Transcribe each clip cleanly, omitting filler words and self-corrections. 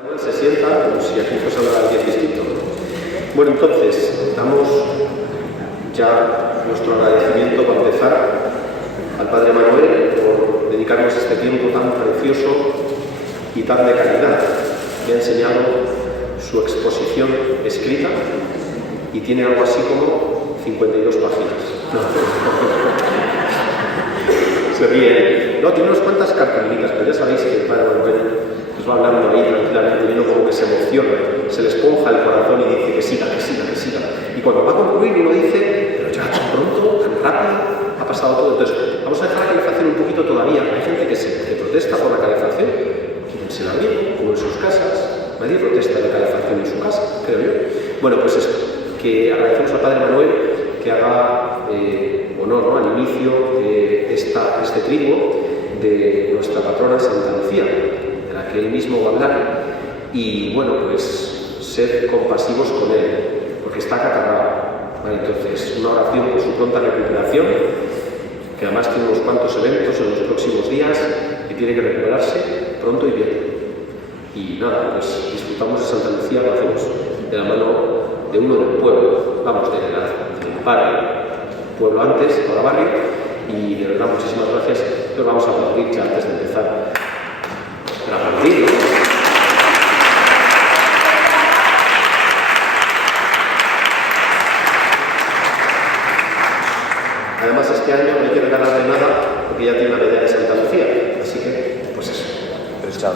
Se sienta como si aquí fuese a hablar 10 distinto. Bueno, entonces, damos ya nuestro agradecimiento para empezar al Padre Manuel por dedicarnos este tiempo tan precioso y tan de calidad. Me ha enseñado su exposición escrita y tiene algo así como 52 páginas. Se ríe. No, tiene unas cuantas cartulinas, pero ya sabéis que el Padre Manuel nos va hablando ahí tranquilamente, viendo como que se emociona, se le esponja el corazón y dice que siga, que siga, que siga. Y cuando va a concluir uno dice, pero ya tan pronto, tan rápido, ha pasado todo. Entonces, vamos a dejar la calefacción un poquito todavía. Hay gente que protesta por la calefacción, quítensela bien, como en sus casas. Nadie protesta de calefacción en su casa, creo yo. Bueno, pues eso, que agradecemos al Padre Manuel que haga honor, ¿no?, al inicio de este triduo de nuestra patrona Santa Lucía, de la que él mismo va a hablar. Y bueno, pues sed compasivos con él, porque está acatarrado. Vale, entonces, una oración por su pronta recuperación, que además tiene unos cuantos eventos en los próximos días y tiene que recuperarse pronto y bien. Y nada, pues disfrutamos de Santa Lucía, lo hacemos de la mano de uno del pueblo, vamos, del barrio. Pueblo antes, ahora barrio, y de verdad muchísimas gracias. Nos vamos a aplaudir ya antes de empezar. Pero aplaudir, ¿no? Además, este año no hay que regalarle nada porque ya tiene la medalla de Santa Lucía, así que, pues eso. Prestado.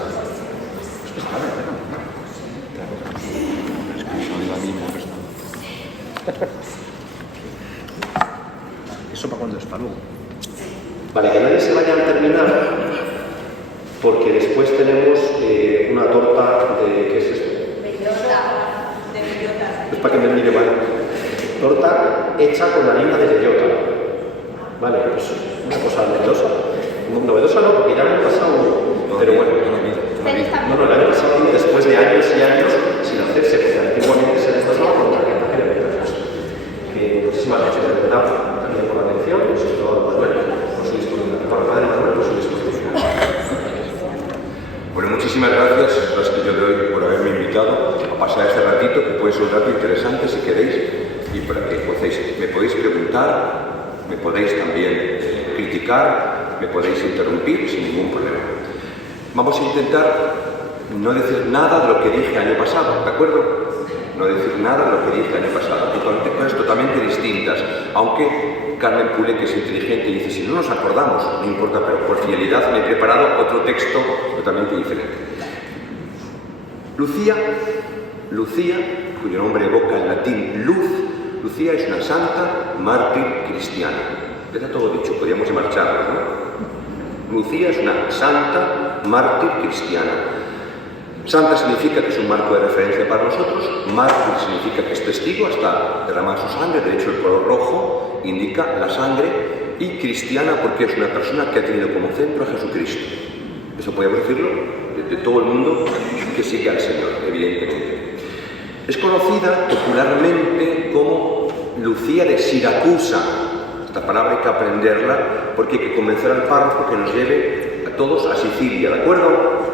Eso para cuando es para luego. Vale, que nadie se vaya al terminar, porque después tenemos una torta de... ¿qué es esto? Bellota. De bellota. Es para que me mire mal. Torta hecha con harina de bellota. Vale, pues una cosa novedosa. Novedosa no, porque ya me he pasado uno. Pero bueno. No, el año pasado después de años y años sin hacerse, porque antiguamente se les pasaba con tarjeta de bellota. Que muchísimas gracias de verdad también por la atención, pues todo, pues bueno, por su disponibilidad, por el Padre Manuel, por su disposición. Bueno, muchísimas gracias, las que yo doy por haberme invitado a pasar este ratito, que puede ser un rato interesante si queréis, y para que me podéis preguntar, me podéis también criticar, me podéis interrumpir sin ningún problema. Vamos a intentar no decir nada de lo que dije el año pasado, ¿de acuerdo? No decir nada de lo que dije el año pasado, y con cosas totalmente distintas, aunque Carmen Pule, que es inteligente, dice, si no nos acordamos, no importa, pero por fidelidad me he preparado otro texto totalmente diferente. Lucía, cuyo nombre evoca en latín luz, Lucía es una santa mártir cristiana. Está todo dicho, podríamos marcharnos, ¿no? Lucía es una santa mártir cristiana. Santa significa que es un marco de referencia para nosotros, mártir significa que es testigo hasta derramar su sangre, de hecho el color rojo indica la sangre, y cristiana porque es una persona que ha tenido como centro a Jesucristo. Eso podemos decirlo de todo el mundo que sigue al Señor, evidentemente. Es conocida popularmente como Lucía de Siracusa. Esta palabra hay que aprenderla porque hay que convencer al párroco que nos lleve a todos a Sicilia, ¿de acuerdo?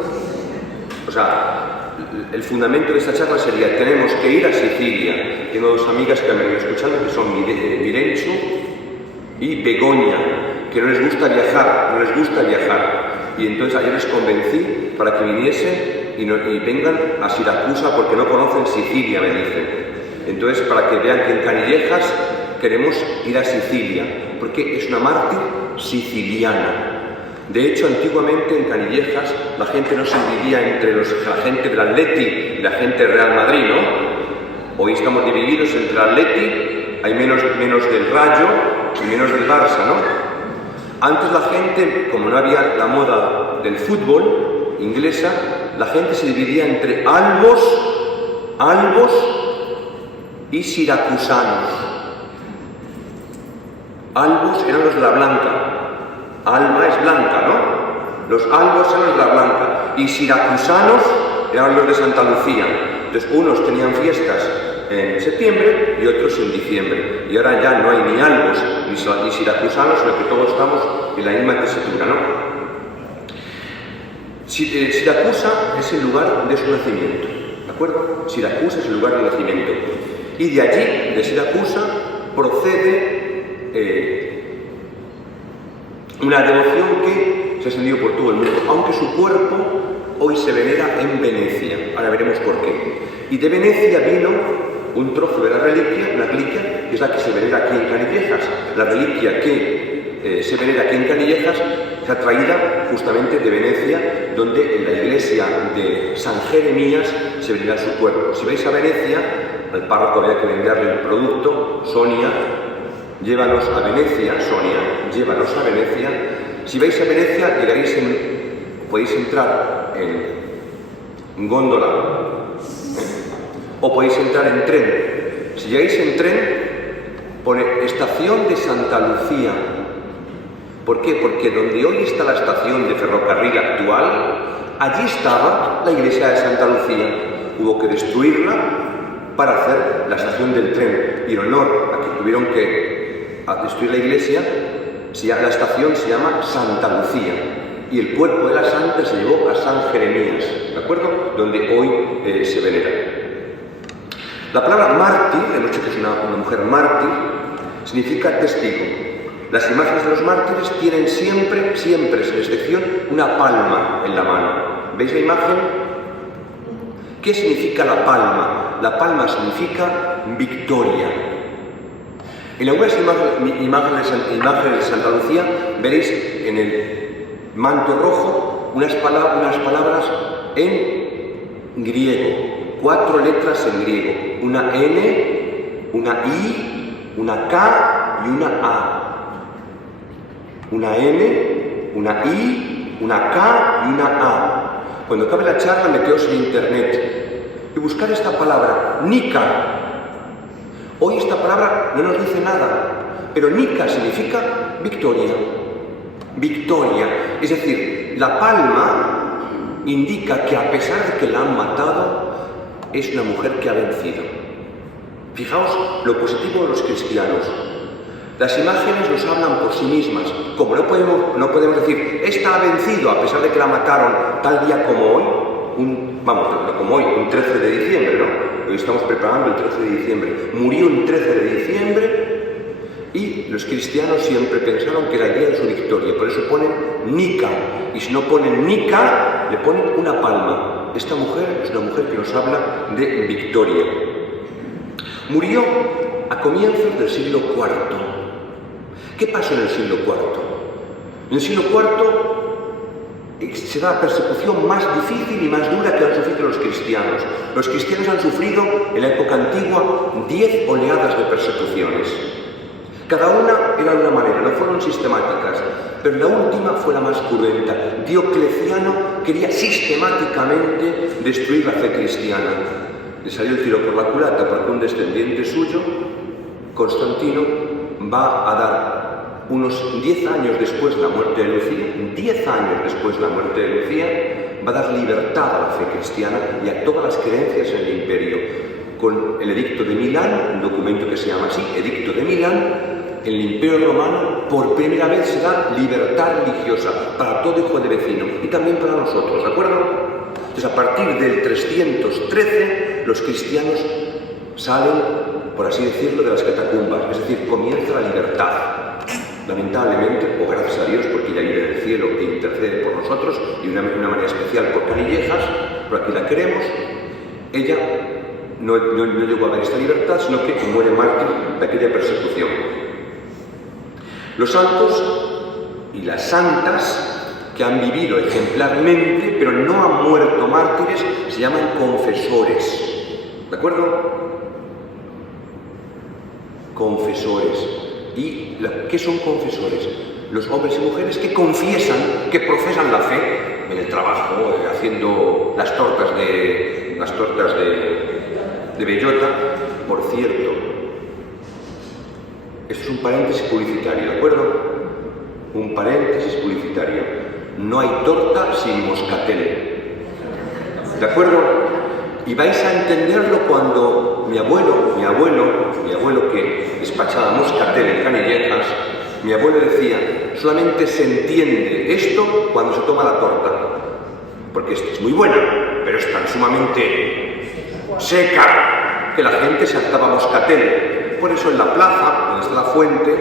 O sea, el fundamento de esta charla sería, tenemos que ir a Sicilia. Tengo dos amigas que me han escuchado, que son Mirencho y Begoña, que no les gusta viajar. Y entonces ayer les convencí para que viniesen y vengan a Siracusa porque no conocen Sicilia, me dicen. Entonces, para que vean que en Canillejas queremos ir a Sicilia, porque es una mártir siciliana. De hecho, antiguamente en Canillejas la gente no se dividía entre la gente del Atleti y la gente del Real Madrid, ¿no? Hoy estamos divididos entre el Atleti, hay menos del Rayo y menos del Barça, ¿no? Antes la gente, como no había la moda del fútbol inglesa, la gente se dividía entre albos y siracusanos. Albos eran los de la blanca. Alba es blanca, ¿no? Los albos eran los de la blanca. Y siracusanos eran los de Santa Lucía. Entonces, unos tenían fiestas en septiembre y otros en diciembre. Y ahora ya no hay ni albos ni siracusanos, sino que todos estamos en la misma tesitura, ¿no? Siracusa es el lugar de su nacimiento, ¿de acuerdo? Siracusa es el lugar de nacimiento. Y de allí, de Siracusa, procede una devoción que se ha extendido por todo el mundo, aunque su cuerpo hoy se venera en Venecia. Ahora veremos por qué. Y de Venecia vino un trozo de la reliquia, una reliquia, que es la que se venera aquí en Canillejas. La reliquia que se venera aquí en Canillejas está traída justamente de Venecia, donde en la iglesia de San Jeremías se venera su cuerpo. Si vais a Venecia, al párroco había que venderle el producto. Sonia, llévanos a Venecia. Sonia, llévanos a Venecia. Si vais a Venecia, podéis entrar en góndola, o podéis entrar en tren. Si llegáis en tren, pone Estación de Santa Lucía. ¿Por qué? Porque donde hoy está la estación de ferrocarril actual, allí estaba la iglesia de Santa Lucía. Hubo que destruirla para hacer la estación del tren. Y en honor a que tuvieron que destruir la iglesia, la estación se llama Santa Lucía. Y el cuerpo de la santa se llevó a San Jeremías, ¿de acuerdo? Donde hoy se venera. La palabra mártir, hemos dicho que es una mujer mártir, significa testigo. Las imágenes de los mártires tienen siempre, sin excepción, una palma en la mano. ¿Veis la imagen? ¿Qué significa la palma? La palma significa victoria. En algunas imágenes de Santa Lucía veréis en el manto rojo unas palabras en griego, 4 letras en griego, una N, una I, una K y una A. Una N, una I, una K y una A. Cuando acabe la charla, meteos en internet y buscar esta palabra, Nika. Hoy esta palabra no nos dice nada, pero Nika significa victoria. Victoria, es decir, la palma indica que a pesar de que la han matado, es una mujer que ha vencido. Fijaos lo positivo de los cristianos. Las imágenes nos hablan por sí mismas. Como no podemos decir, esta ha vencido a pesar de que la mataron tal día como hoy, un 13 de diciembre, ¿no? Hoy estamos preparando el 13 de diciembre. Murió un 13 de diciembre y los cristianos siempre pensaron que era el día de su victoria. Por eso ponen Nika. Y si no ponen Nika, le ponen una palma. Esta mujer es una mujer que nos habla de victoria. Murió a comienzos del siglo IV. ¿Qué pasó en el siglo IV? En el siglo IV se da la persecución más difícil y más dura que han sufrido los cristianos. Los cristianos han sufrido en la época antigua 10 oleadas de persecuciones. Cada una era de una manera, no fueron sistemáticas, pero la última fue la más cruenta. Diocleciano quería sistemáticamente destruir la fe cristiana. Le salió el tiro por la culata porque un descendiente suyo, Constantino, va a dar unos 10 años después de la muerte de Lucía, 10 años después de la muerte de Lucía, va a dar libertad a la fe cristiana y a todas las creencias en el imperio. Con el Edicto de Milán, un documento que se llama así, Edicto de Milán, en el Imperio Romano por primera vez se da libertad religiosa para todo hijo de vecino y también para nosotros, ¿de acuerdo? Entonces, a partir del 313, los cristianos salen, por así decirlo, de las catacumbas, es decir, comienza la libertad. Lamentablemente, o gracias a Dios, porque ella vive en el cielo e intercede por nosotros, y de una manera especial por Canillejas, por aquí la queremos, ella no llegó a ver esta libertad, sino que muere mártir de aquella persecución. Los santos y las santas que han vivido ejemplarmente, pero no han muerto mártires, se llaman confesores. ¿De acuerdo? Confesores. ¿Y qué son confesores? Los hombres y mujeres que confiesan, que profesan la fe en el trabajo, haciendo las tortas de bellota. Por cierto, esto es un paréntesis publicitario, ¿de acuerdo? Un paréntesis publicitario. No hay torta sin moscatel. ¿De acuerdo? Y vais a entenderlo cuando mi abuelo que despachaba moscatel en Canillejas, mi abuelo decía, solamente se entiende esto cuando se toma la torta. porque es muy buena, pero es tan sumamente seca que la gente se hartaba moscatel. Por eso en la plaza, donde está la fuente,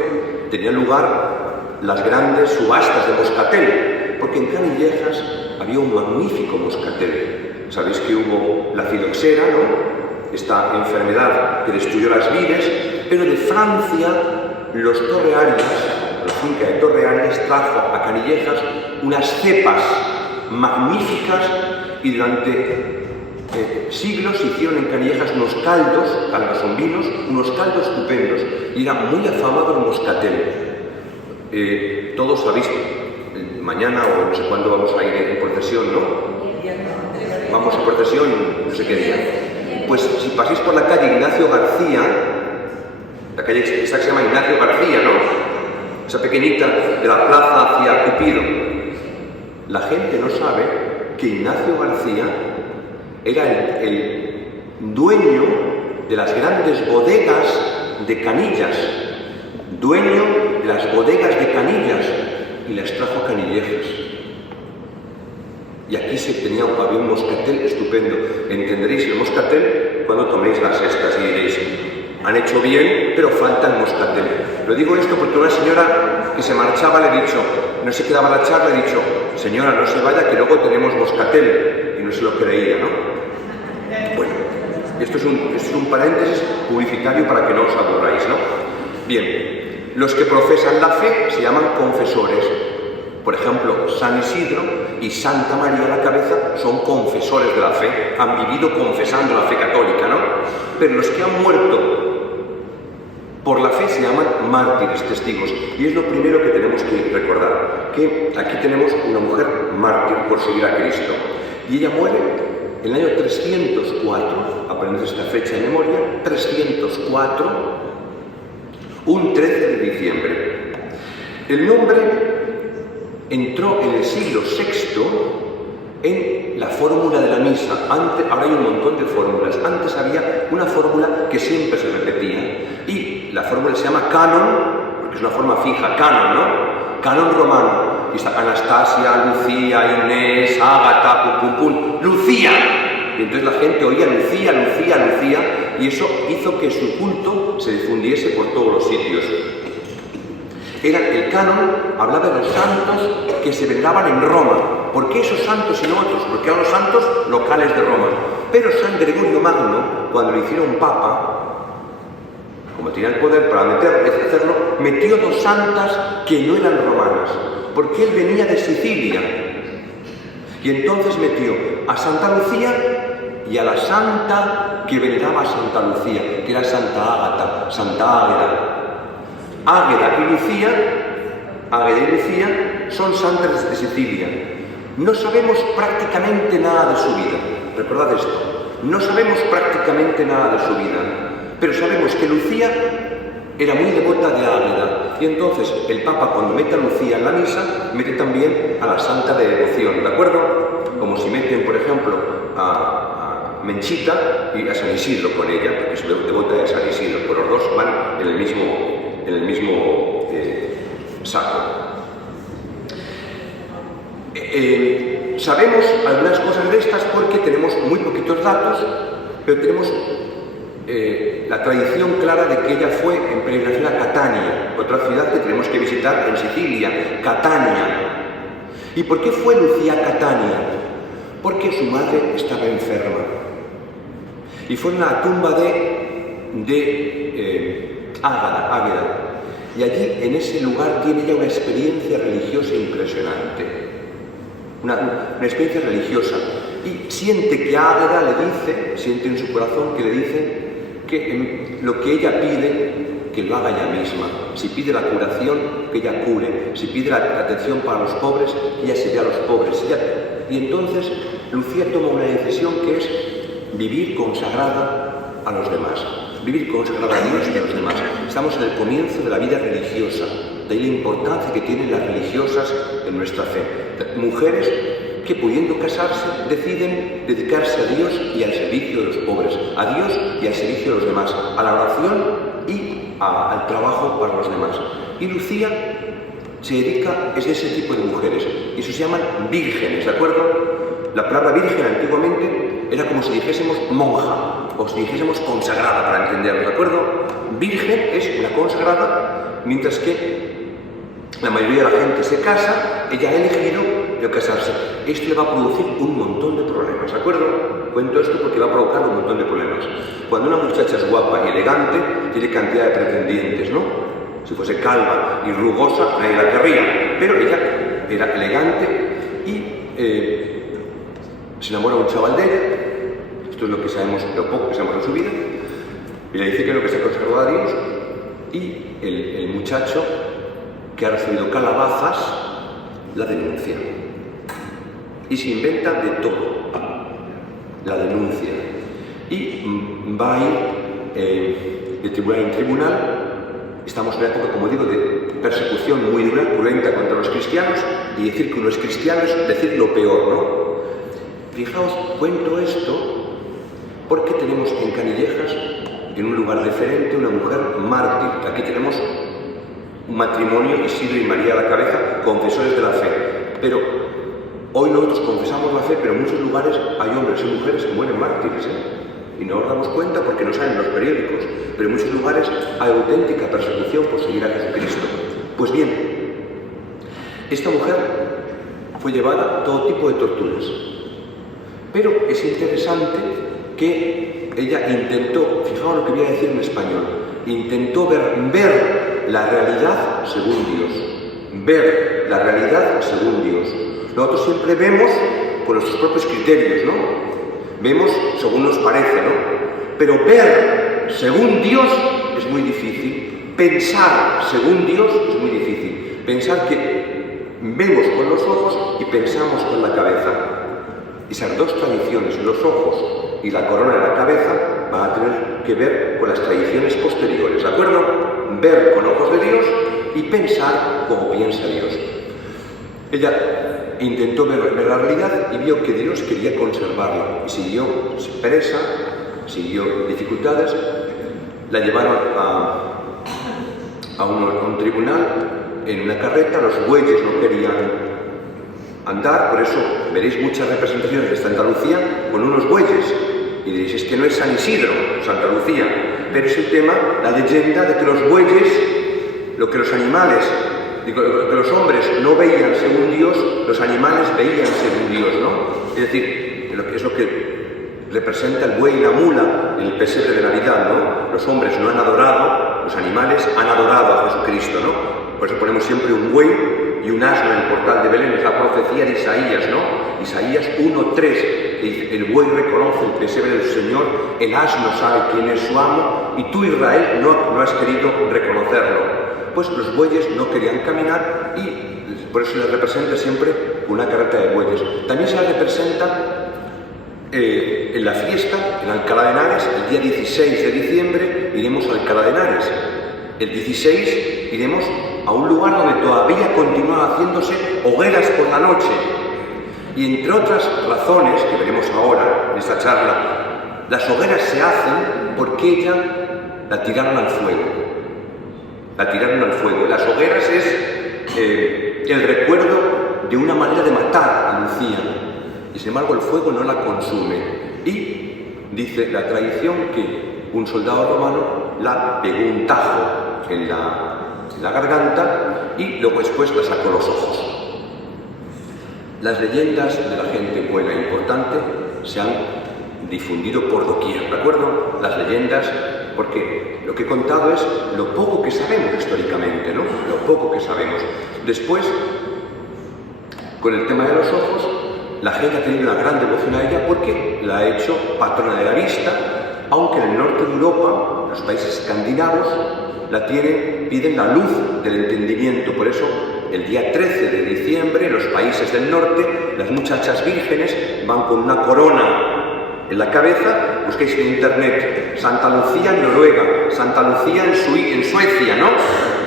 tenían lugar las grandes subastas de moscatel, porque en Canillejas había un magnífico moscatel. Sabéis que hubo la filoxera, ¿no? Esta enfermedad que destruyó las vides, pero de Francia los Torrearias, la finca de Torrearias, trajo a Canillejas unas cepas magníficas y durante siglos hicieron en Canillejas unos caldos son vinos, unos caldos estupendos, y era muy afamado el moscatel. Todos sabéis, mañana o no sé cuándo vamos a ir en procesión, ¿no? Vamos en procesión, no sé qué día. Pues si pasáis por la calle Ignacio García, la calle esta que se llama Ignacio García, ¿no? Esa pequeñita de la plaza hacia Cupido, la gente no sabe que Ignacio García era el dueño de las grandes bodegas de Canillas, dueño de las bodegas de Canillas, y las trajo a Canillejas. Y aquí había un moscatel estupendo. Entenderéis el moscatel cuando toméis las cestas y diréis, han hecho bien, pero falta el moscatel. Lo digo esto porque una señora que se marchaba le he dicho, no se quedaba la charla, le he dicho, señora, no se vaya que luego tenemos moscatel. Y no se lo creía, ¿no? Bueno, esto es un paréntesis publicitario para que no os aburráis, ¿no? Bien, los que profesan la fe se llaman confesores. Por ejemplo, San Isidro y Santa María la Cabeza son confesores de la fe, han vivido confesando la fe católica, ¿no? Pero los que han muerto por la fe se llaman mártires, testigos. Y es lo primero que tenemos que recordar, que aquí tenemos una mujer mártir por seguir a Cristo. Y ella muere en el año 304, aprended esta fecha de memoria, 304, un 13 de diciembre. El nombre entró en el siglo VI en la fórmula de la misa. Ahora hay un montón de fórmulas. Antes había una fórmula que siempre se repetía y la fórmula se llama canon, porque es una forma fija, canon, ¿no? Canon romano. Y está Anastasia, Lucía, Inés, Ágata, pum, pum, pum, Lucía. Y entonces la gente oía Lucía, Lucía, Lucía, y eso hizo que su culto se difundiese por todos los sitios. El canon hablaba de los santos que se veneraban en Roma. ¿Por qué esos santos y no otros? Porque eran los santos locales de Roma. Pero San Gregorio Magno, cuando le hicieron papa, como tenía el poder para hacerlo, metió dos santas que no eran romanas, porque él venía de Sicilia. Y entonces metió a Santa Lucía y a la santa que veneraba a Santa Lucía, que era Santa Ágata, Santa Águeda. Águeda y Lucía son santas de Sicilia. No sabemos prácticamente nada de su vida. Recordad esto. No sabemos prácticamente nada de su vida. Pero sabemos que Lucía era muy devota de Águeda. Y entonces el Papa, cuando mete a Lucía en la misa, mete también a la santa de devoción. ¿De acuerdo? Como si meten, por ejemplo, a Menchita y a San Isidro con ella, porque es devota de San Isidro. Pues los dos van en el mismo saco. Sabemos algunas cosas de estas porque tenemos muy poquitos datos, pero tenemos la tradición clara de que ella fue en peregrinación a Catania, otra ciudad que tenemos que visitar en Sicilia, Catania. ¿Y por qué fue Lucía a Catania? Porque su madre estaba enferma. Y fue en la tumba de Águeda. Y allí, en ese lugar, tiene ella una experiencia religiosa impresionante. Una experiencia religiosa. Y siente que Águeda le dice, siente en su corazón que le dice que lo que ella pide, que lo haga ella misma. Si pide la curación, que ella cure. Si pide la atención para los pobres, que ella se dé a los pobres. Y entonces, Lucía toma una decisión que es vivir consagrada a los demás. Vivir consagrada a Dios y a los demás. Estamos en el comienzo de la vida religiosa. De ahí la importancia que tienen las religiosas en nuestra fe. Mujeres que, pudiendo casarse, deciden dedicarse a Dios y al servicio de los pobres, a Dios y al servicio de los demás, a la oración y al trabajo para los demás. Y Lucía se dedica, es de ese tipo de mujeres, y eso se llaman vírgenes, ¿de acuerdo? La palabra virgen antiguamente era como si dijésemos monja, o si dijésemos consagrada, para entenderlo, ¿de acuerdo? Virgen es una consagrada, mientras que la mayoría de la gente se casa, ella ha elegido no casarse. Esto le va a producir un montón de problemas, ¿de acuerdo? Cuento esto porque va a provocar un montón de problemas. Cuando una muchacha es guapa y elegante, tiene cantidad de pretendientes, ¿no? Si fuese calva y rugosa, nadie la querría. Pero ella era elegante y se enamora un chaval de ella. Esto es lo que sabemos, lo poco que sabemos de su vida. Y le dice que es lo que se ha consagrado a Dios. Y el muchacho, que ha recibido calabazas, la denuncia. Y se inventa de todo. La denuncia. Y va a ir de tribunal en tribunal. Estamos en una época, como digo, de persecución muy dura, cruenta contra los cristianos, y decir que uno es cristiano es decir lo peor, ¿no? Fijaos, cuento esto porque tenemos en Canillejas, en un lugar diferente, una mujer mártir. Aquí tenemos un matrimonio, Isidro y María a la cabeza, confesores de la fe. Pero hoy nosotros confesamos la fe, pero en muchos lugares hay hombres y mujeres que mueren mártires, y no nos damos cuenta porque no salen en los periódicos, pero en muchos lugares hay auténtica persecución por seguir a Jesucristo. Pues bien, esta mujer fue llevada a todo tipo de torturas, pero es interesante que ella intentó, fijaos lo que voy a decir en español, intentó ver la realidad según Dios, ver la realidad según Dios. Nosotros siempre vemos con nuestros propios criterios, ¿no? Vemos según nos parece, ¿no? Pero ver según Dios es muy difícil. Pensar según Dios es muy difícil. Pensar que vemos con los ojos y pensamos con la cabeza. Esas dos tradiciones, los ojos y la corona de la cabeza, van a tener que ver con las tradiciones posteriores, ¿de acuerdo? Ver con ojos de Dios y pensar como piensa Dios. Ella intentó ver la realidad y vio que Dios quería conservarla y siguió presa, siguió dificultades. La llevaron a un tribunal en una carreta, los bueyes no querían andar, por eso veréis muchas representaciones de Santa Lucía con unos bueyes y diréis, es que no es San Isidro, Santa Lucía, pero es el tema, la leyenda de que los bueyes, lo que los animales, digo, lo que los hombres no veían según Dios, los animales veían según Dios, ¿no? Es decir, es lo que representa el buey y la mula en el pesebre de Navidad, ¿no? Los hombres no han adorado, los animales han adorado a Jesucristo, ¿no? Por eso ponemos siempre un buey y un asno en el portal de Belén, es la profecía de Isaías, ¿no? Isaías 1:3, el buey reconoce el pesebre del Señor, el asno sabe quién es su amo, y tú, Israel, no has querido reconocerlo. Pues los bueyes no querían caminar y por eso se les representa siempre una carreta de bueyes. También se les representa en la fiesta, en Alcalá de Henares, el día 16 de diciembre iremos a Alcalá de Henares. El 16 iremos a un lugar donde todavía continúan haciéndose hogueras por la noche. Y entre otras razones, que veremos ahora en esta charla, las hogueras se hacen porque ella la tiraron al fuego. La tiraron al fuego. Las hogueras es el recuerdo de una manera de matar a Lucía. Y sin embargo el fuego no la consume. Y dice la tradición que un soldado romano la pegó un tajo en la garganta y luego después la sacó los ojos. Las leyendas de la gente buena e importante se han difundido por doquier, ¿de acuerdo? Las leyendas, porque lo que he contado es lo poco que sabemos históricamente, ¿no? Lo poco que sabemos. Después, con el tema de los ojos, la gente ha tenido una gran devoción a ella porque la ha hecho patrona de la vista, aunque en el norte de Europa, los países escandinavos, piden la luz del entendimiento. Por eso, el día 13 de diciembre, en los países del norte, las muchachas vírgenes van con una corona en la cabeza. Busquéis en internet Santa Lucía en Noruega, Santa Lucía en Suecia, ¿no?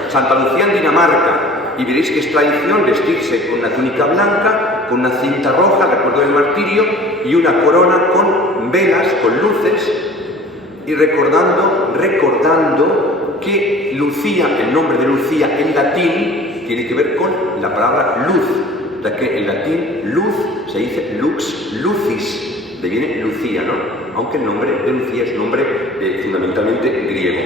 Santa Lucía en Dinamarca, y veréis que es tradición vestirse con una túnica blanca, con una cinta roja, recuerdo del martirio, y una corona con velas, con luces, y recordando que Lucía, el nombre de Lucía en latín, tiene que ver con la palabra luz. ya que en latín luz se dice lux lucis, de viene Lucía, ¿no? Aunque el nombre de Lucía es un nombre fundamentalmente griego.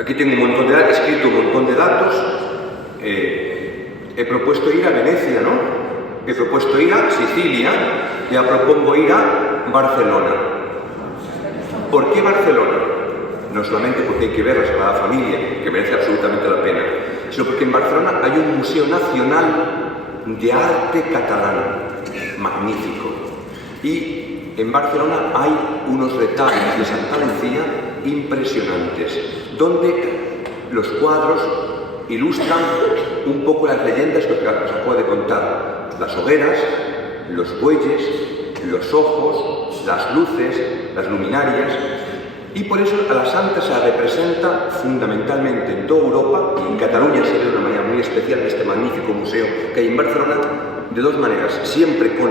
Aquí tengo un montón de datos, he escrito un montón de datos. He propuesto ir a Venecia, ¿no? He propuesto ir a Sicilia, ya propongo ir a Barcelona. ¿Por qué Barcelona? No solamente porque hay que ver la Sagrada Familia, que merece absolutamente la pena, sino porque en Barcelona hay un Museo Nacional de Arte Catalán, magnífico. Y en Barcelona hay unos retablos de Santa Lucía impresionantes, donde los cuadros ilustran un poco las leyendas que os acabo de contar. Las hogueras, los bueyes, los ojos, las luces, las luminarias. Y por eso a la Santa se la representa fundamentalmente en toda Europa, y en Cataluña se ve de una manera muy especial en este magnífico museo que hay en Barcelona, de dos maneras. Siempre con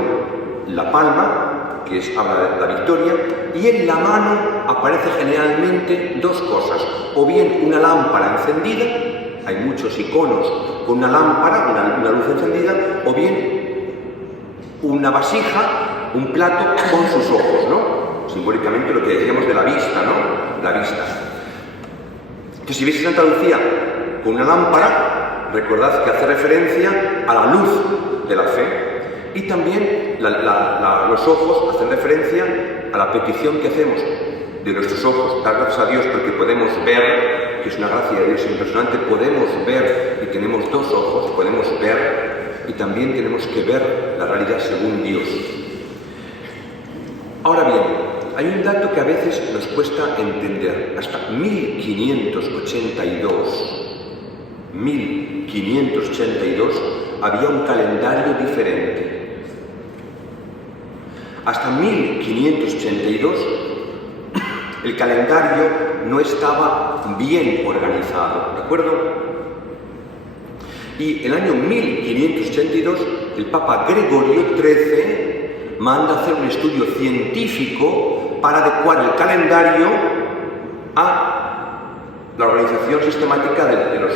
la palma, que habla de la victoria, y en la mano aparece generalmente dos cosas. O bien una lámpara encendida, hay muchos iconos con una lámpara, una luz encendida, o bien una vasija, un plato con sus ojos, ¿no? Simbólicamente lo que decíamos de la vista, ¿no? La vista. Que si veis Santa Lucía con una lámpara, recordad que hace referencia a la luz de la fe. Y también los ojos hacen referencia a la petición que hacemos de nuestros ojos. Dar gracias a Dios porque podemos ver, que es una gracia de Dios impresionante, podemos ver y tenemos dos ojos, podemos ver y también tenemos que ver la realidad según Dios. Ahora bien, hay un dato que a veces nos cuesta entender. Hasta 1582 había un calendario diferente. Hasta 1582 el calendario no estaba bien organizado, ¿de acuerdo? Y el año 1582 el Papa Gregorio XIII manda hacer un estudio científico para adecuar el calendario a la organización sistemática de los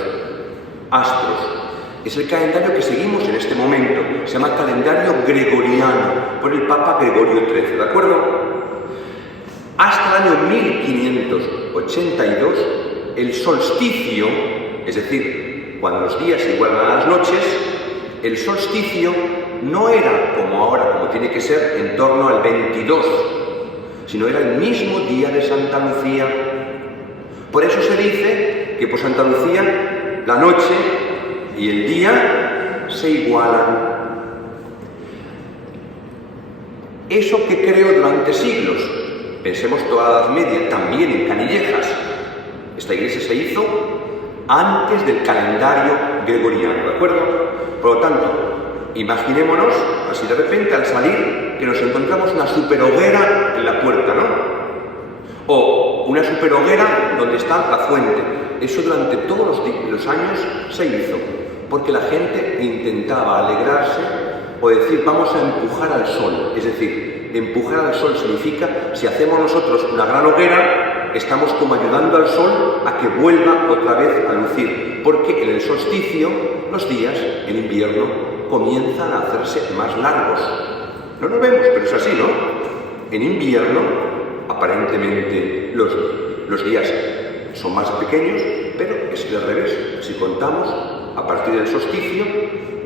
astros. Es el calendario que seguimos en este momento, se llama calendario gregoriano, por el Papa Gregorio XIII, ¿de acuerdo? Hasta el año 1582, el solsticio, es decir, cuando los días se igualan a las noches, el solsticio no era como ahora, como tiene que ser, en torno al 22, sino era el mismo día de Santa Lucía. Por eso se dice que por Santa Lucía la noche y el día se igualan. Eso que creó durante siglos, pensemos toda la Edad Media, también en Canillejas. Esta iglesia se hizo antes del calendario gregoriano, ¿de acuerdo? Por lo tanto, imaginémonos, así de repente, al salir, que nos encontramos una superhoguera en la puerta, ¿no? O una superhoguera donde está la fuente. Eso durante todos los años se hizo, porque la gente intentaba alegrarse o decir, vamos a empujar al sol. Es decir, empujar al sol significa, si hacemos nosotros una gran hoguera, estamos como ayudando al sol a que vuelva otra vez a lucir, porque en el solsticio los días, en invierno, comienzan a hacerse más largos. No lo vemos, pero es así, ¿no? En invierno, aparentemente, los días son más pequeños, pero es del revés. Si contamos, a partir del solsticio,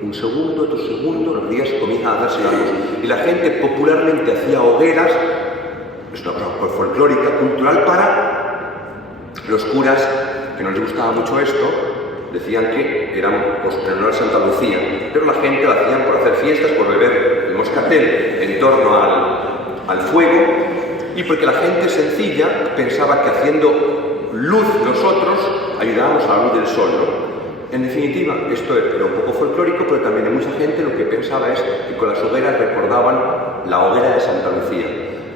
un segundo, otro segundo, los días comienzan a hacerse largos. Y la gente popularmente hacía hogueras, es una cosa folclórica, cultural, para los curas, que no les gustaba mucho esto, decían que eran en honor a Santa Lucía, pero la gente lo hacían por hacer fiestas, por beber el moscatel en torno al fuego, y porque la gente sencilla pensaba que haciendo luz nosotros ayudábamos a la luz del sol, ¿no? En definitiva, esto era un poco folclórico, pero también hay mucha gente lo que pensaba es que con las hogueras recordaban la hoguera de Santa Lucía.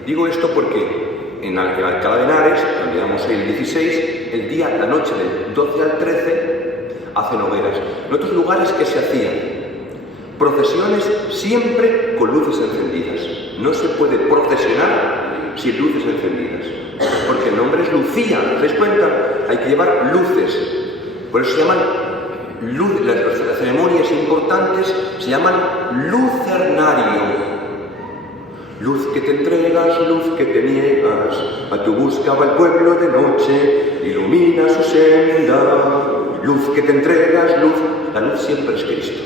Digo esto porque en Alcalá de Henares, donde éramos el 16, el día, la noche del 12 al 13, hacen hogueras. En otros lugares, ¿qué se hacían? Procesiones siempre con luces encendidas. No se puede procesionar sin luces encendidas. Porque el nombre es Lucía, ¿os dais cuenta? Hay que llevar luces. Por eso se llaman las ceremonias importantes se llaman lucernario. Luz que te entregas, luz que te niegas, a tu buscaba el pueblo de noche, ilumina su senda. Luz que te entregas, luz. La luz siempre es Cristo.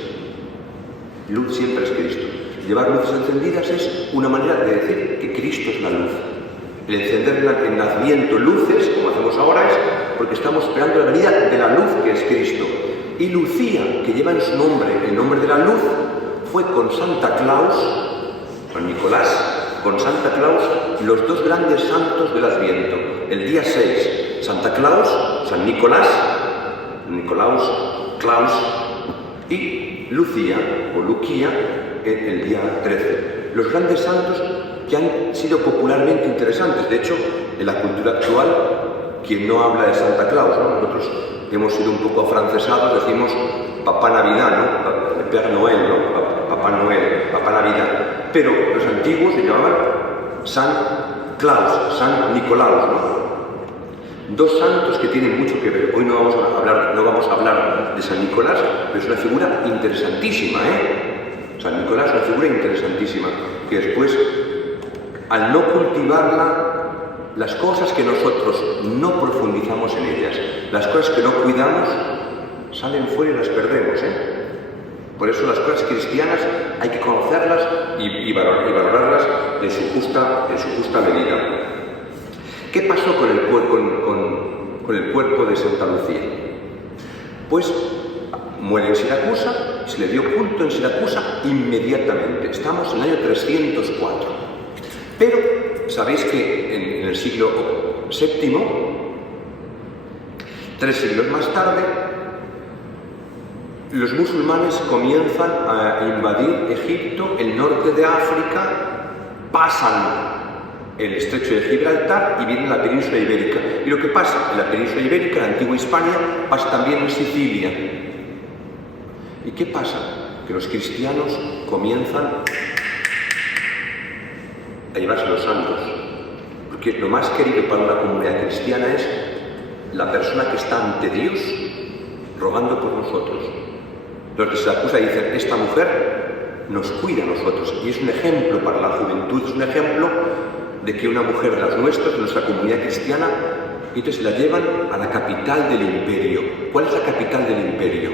Luz siempre es Cristo. Llevar luces encendidas es una manera de decir que Cristo es la luz. El encender el nacimiento luces, como hacemos ahora, es porque estamos esperando la venida de la luz que es Cristo. Y Lucía, que lleva en su nombre el nombre de la luz, fue con Santa Claus, con Nicolás, con Santa Claus, los dos grandes santos del Adviento. El día 6, Santa Claus, San Nicolás, Claus, y Lucía, o Luquía, el día 13. Los grandes santos que han sido popularmente interesantes. De hecho, en la cultura actual, quien no habla de Santa Claus, ¿no? Nosotros hemos sido un poco afrancesados, decimos Papá Navidad, ¿no? Père Noël, ¿no? Papá Noel, Papá Navidad. Pero los antiguos se llamaban San Claus, San Nicolaus, ¿no? Dos santos que tienen mucho que ver. Hoy no vamos a hablar de San Nicolás, pero es una figura interesantísima, ¿eh? San Nicolás es una figura interesantísima, que después, al no cultivarla, las cosas que nosotros no profundizamos en ellas, las cosas que no cuidamos, salen fuera y las perdemos, ¿eh? Por eso las cosas cristianas hay que conocerlas y valorarlas en su justa medida. ¿Qué pasó con el cuerpo de Santa Lucía? Pues muere en Siracusa, se le dio culto en Siracusa inmediatamente. Estamos en el año 304. Pero sabéis que en el siglo VII, 3 siglos más tarde, los musulmanes comienzan a invadir Egipto, el norte de África, pasan el estrecho de Gibraltar y vienen a la península ibérica. Y lo que pasa en la península ibérica, en la antigua Hispania, pasa también en Sicilia. ¿Y qué pasa? Que los cristianos comienzan a llevarse los santos. Porque lo más querido para una comunidad cristiana es la persona que está ante Dios rogando por nosotros. Los de Siracusa dicen, esta mujer nos cuida a nosotros. Y es un ejemplo para la juventud, es un ejemplo de que una mujer de las nuestras, de nuestra comunidad cristiana, y entonces la llevan a la capital del imperio. ¿Cuál es la capital del imperio?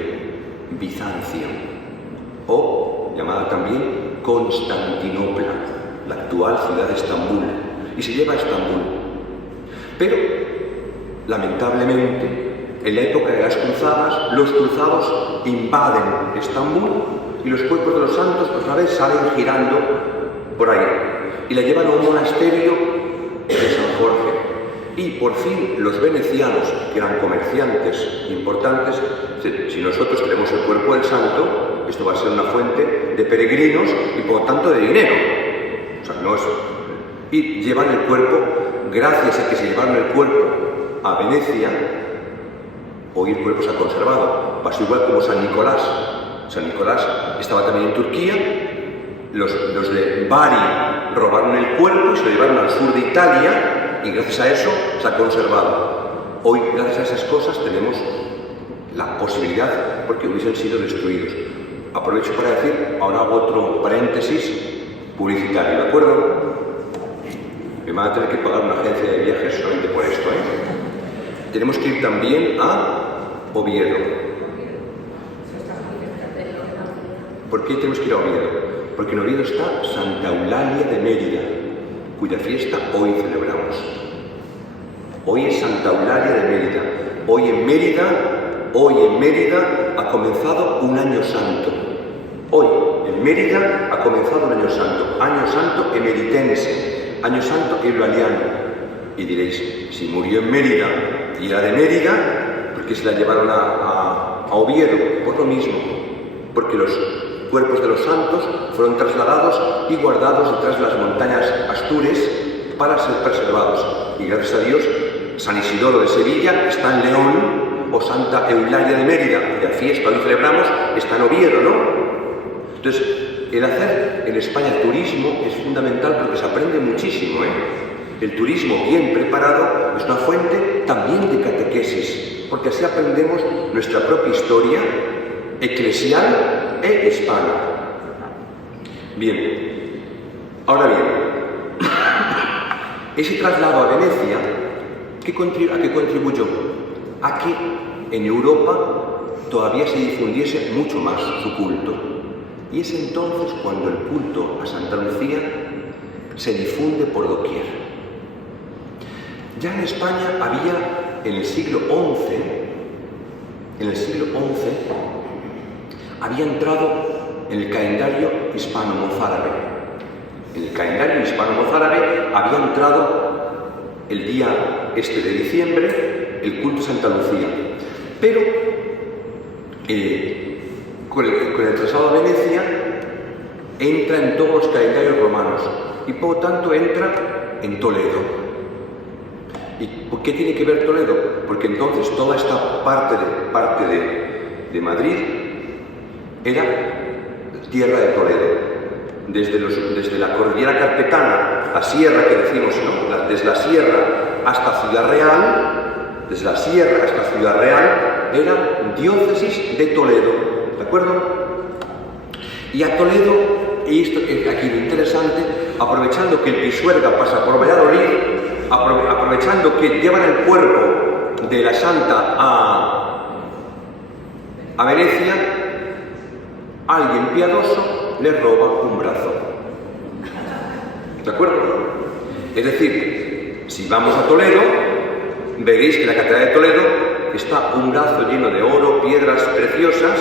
Bizancio, o llamada también Constantinopla, la actual ciudad de Estambul, y se lleva a Estambul. Pero, lamentablemente, en la época de las cruzadas, los cruzados invaden Estambul y los cuerpos de los santos otra vez salen girando por ahí y la llevan a un monasterio de San Jorge. Y por fin los venecianos, que eran comerciantes importantes, si nosotros tenemos el cuerpo del santo, esto va a ser una fuente de peregrinos y por tanto de dinero. O sea, no es... Y llevan el cuerpo, gracias a que se llevaron el cuerpo a Venecia, hoy el cuerpo se ha conservado. Pasó igual como San Nicolás. San Nicolás estaba también en Turquía. Los de Bari robaron el cuerpo y se lo llevaron al sur de Italia y gracias a eso se ha conservado. Hoy, gracias a esas cosas, tenemos la posibilidad, porque hubiesen sido destruidos. Aprovecho para decir, ahora hago otro paréntesis publicitario, ¿de acuerdo? Me van a tener que pagar una agencia de viajes solamente por esto, ¿eh? Tenemos que ir también a Oviedo. ¿Por qué tenemos que ir a Oviedo? Porque en Oviedo está Santa Eulalia de Mérida, cuya fiesta hoy celebramos. Hoy es Santa Eulalia de Mérida. Hoy en Mérida ha comenzado un año santo. Hoy en Mérida ha comenzado un año santo emeritense, año santo eulaliano. Y diréis, si murió en Mérida y era de Mérida, ¿por qué se la llevaron a Oviedo? Por lo mismo, porque los cuerpos de los santos fueron trasladados y guardados detrás de las montañas Astures para ser preservados. Y gracias a Dios, San Isidoro de Sevilla está en León, o Santa Eulalia de Mérida, cuya fiesta hoy celebramos, está en Oviedo, ¿no? Entonces, el hacer en España turismo es fundamental porque se aprende muchísimo, ¿eh? El turismo bien preparado es una fuente también de catequesis, porque así aprendemos nuestra propia historia eclesial e hispana. Bien, ahora bien, ese traslado a Venecia, ¿a qué contribuyó? A que en Europa todavía se difundiese mucho más su culto. Y es entonces cuando el culto a Santa Lucía se difunde por doquier. Ya en España había, en el siglo XI, había entrado en el calendario hispano-mozárabe. En el calendario hispano-mozárabe había entrado el día este de diciembre el culto a Santa Lucía. Pero con el traslado a Venecia entra en todos los calendarios romanos y por lo tanto entra en Toledo. ¿Y por qué tiene que ver Toledo? Porque entonces toda esta parte de Madrid era tierra de Toledo. Desde la cordillera carpetana, la sierra que decimos, ¿no? Desde la sierra hasta Ciudad Real, desde la sierra hasta Ciudad Real, era diócesis de Toledo, ¿de acuerdo? Y a Toledo, y esto es aquí lo interesante, aprovechando que el Pisuerga pasa por Valladolid, aprovechando que llevan el cuerpo de la santa a Venecia, alguien piadoso le roba un brazo. ¿De acuerdo? Es decir, si vamos a Toledo, veréis que en la Catedral de Toledo está un brazo lleno de oro, piedras preciosas,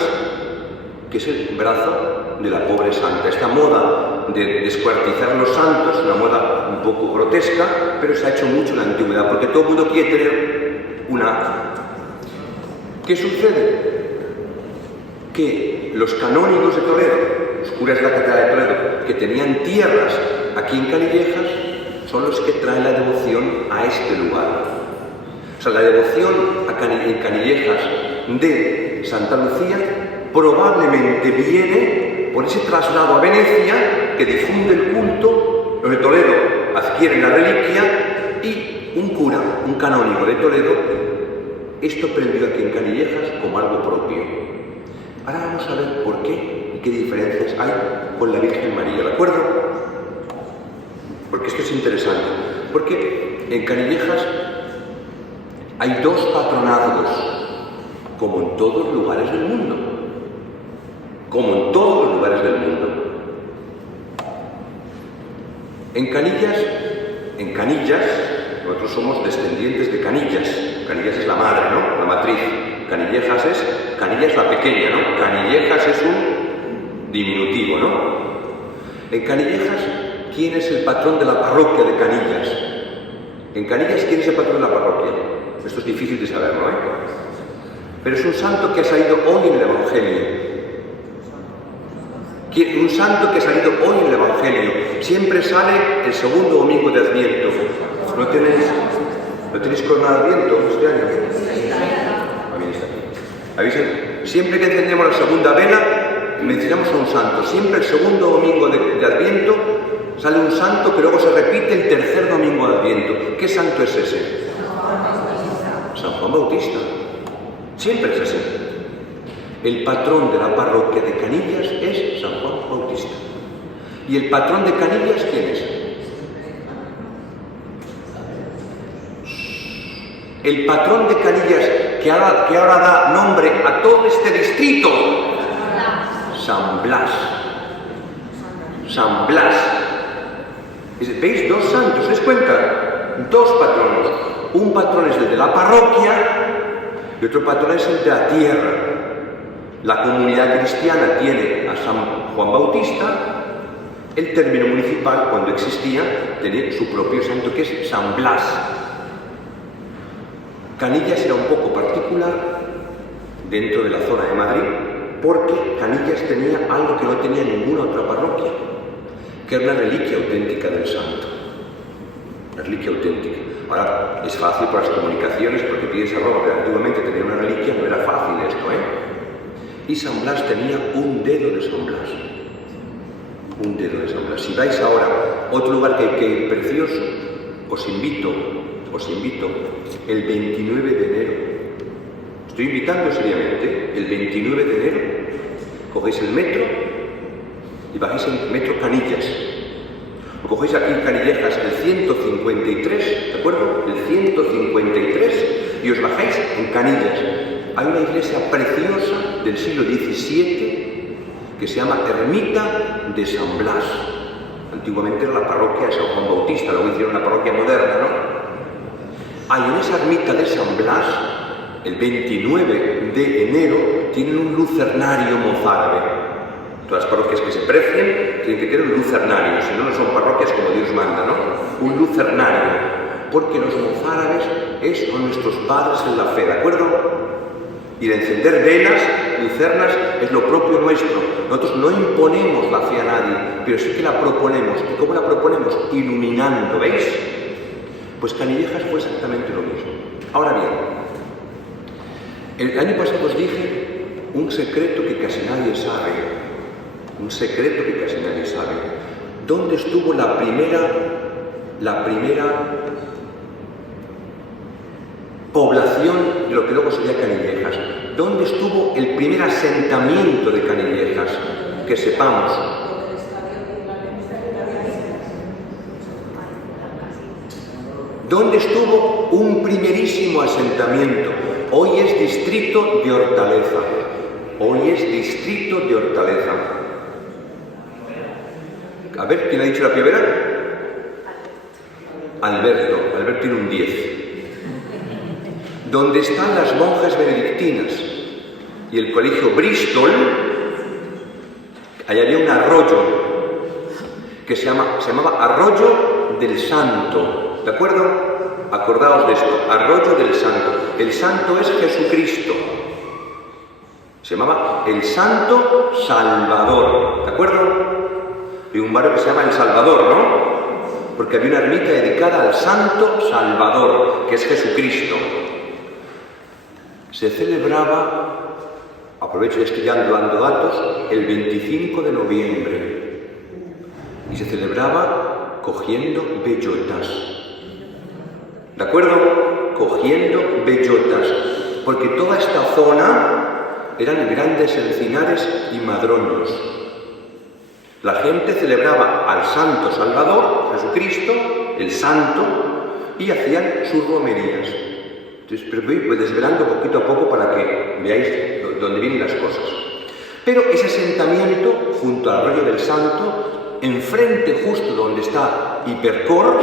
que es el brazo de la pobre santa. Esta moda de descuartizar los santos, una moda un poco grotesca, pero se ha hecho mucho en la antigüedad, porque todo el mundo quiere tener una... ¿Qué sucede? Que los canónigos de Toledo, los curas de la Catedral de Toledo, que tenían tierras aquí en Canillejas, son los que traen la devoción a este lugar. O sea, la devoción en Canillejas de Santa Lucía probablemente viene por ese traslado a Venecia que difunde el culto. Los de Toledo adquieren la reliquia y un cura, un canónigo de Toledo, esto prendió aquí en Canillejas como algo propio. Ahora vamos a ver por qué y qué diferencias hay con la Virgen María, ¿de acuerdo? Porque esto es interesante. Porque en Canillejas hay dos patronazgos, como en todos los lugares del mundo. Como en todos los lugares del mundo. En Canillas, nosotros somos descendientes de Canillas. Canillas es la madre, ¿no? La matriz. Canillas la pequeña, ¿no? Canillejas es un diminutivo, ¿no? En Canillejas, ¿quién es el patrón de la parroquia de Canillas? En Canillas, ¿quién es el patrón de la parroquia? Esto es difícil de saber, ¿no? Pero es un santo que ha salido hoy en el Evangelio. Un santo que ha salido hoy en el Evangelio. Siempre sale el segundo domingo de Adviento. ¿No tenéis corona de Adviento este año? Siempre que encendemos la segunda vela, mencionamos a un santo. Siempre el segundo domingo de Adviento sale un santo que luego se repite el tercer domingo de Adviento. ¿Qué santo es ese? San Juan Bautista. Siempre es ese. El patrón de la parroquia de Canillas es San Juan Bautista. ¿Y el patrón de Canillas quién es? El patrón de Canillas que ahora da nombre a todo este distrito. San Blas. San Blas. ¿Veis? Dos santos, ¿os cuenta? Dos patrones. Un patrón es el de la parroquia y otro patrón es el de la tierra. La comunidad cristiana tiene a San Juan Bautista. El término municipal, cuando existía, tenía su propio santo, que es San Blas. Canillas era un poco particular dentro de la zona de Madrid, porque Canillas tenía algo que no tenía ninguna otra parroquia, que era una reliquia auténtica del santo. Una reliquia auténtica. Ahora es fácil por las comunicaciones, porque pides a Roma, pero antiguamente tener una reliquia no era fácil esto, Y San Blas tenía un dedo de San Blas. Un dedo de San Blas. Si vais ahora a otro lugar que hay precioso, os invito, el 29 de enero, estoy invitando seriamente, el 29 de enero, cogéis el metro y bajáis en metro Canillas. O cogéis aquí en Canillejas el 153, ¿de acuerdo? El 153 y os bajáis en Canillas. Hay una iglesia preciosa del siglo XVII que se llama Ermita de San Blas. Antiguamente era la parroquia de San Juan Bautista, luego hicieron una parroquia moderna, ¿no? Ahí en esa ermita de San Blas, el 29 de enero, tienen un lucernario mozárabe. Todas las parroquias que se precien tienen que tener un lucernario, si no, no son parroquias como Dios manda, ¿no? Un lucernario, porque los mozárabes son nuestros padres en la fe, ¿de acuerdo? Y el encender velas, lucernas, es lo propio nuestro. Nosotros no imponemos la fe a nadie, pero sí que la proponemos. ¿Y cómo la proponemos? Iluminando, ¿veis? Pues Canillejas fue exactamente lo mismo. Ahora bien, el año pasado os dije un secreto que casi nadie sabe. Un secreto que casi nadie sabe. ¿Dónde estuvo la primera población de lo que luego sería Canillejas? ¿Dónde estuvo el primer asentamiento de Canillejas? Que sepamos. ¿Dónde estuvo un primerísimo asentamiento? Hoy es distrito de Hortaleza. Hoy es distrito de Hortaleza. A ver, ¿quién ha dicho la primera? Alberto. Alberto tiene un 10. Donde están las monjas benedictinas y el colegio Bristol, ahí había un arroyo que se llamaba Arroyo del Santo, ¿de acuerdo? Acordaos de esto, Arroyo del Santo. El Santo es Jesucristo. Se llamaba el Santo Salvador, ¿de acuerdo? Y un barrio que se llama El Salvador, ¿no? Porque había una ermita dedicada al Santo Salvador, que es Jesucristo. Se celebraba, aprovecho ya estoy dando datos, el 25 de noviembre. Y se celebraba cogiendo bellotas. ¿De acuerdo? Cogiendo bellotas. Porque toda esta zona eran grandes encinares y madroños. La gente celebraba al Santo Salvador, Jesucristo, el Santo, y hacían sus romerías. Entonces, pero voy desvelando poquito a poco para que veáis dónde vienen las cosas. Pero ese asentamiento, junto al Arroyo del Santo, enfrente justo donde está Hipercor,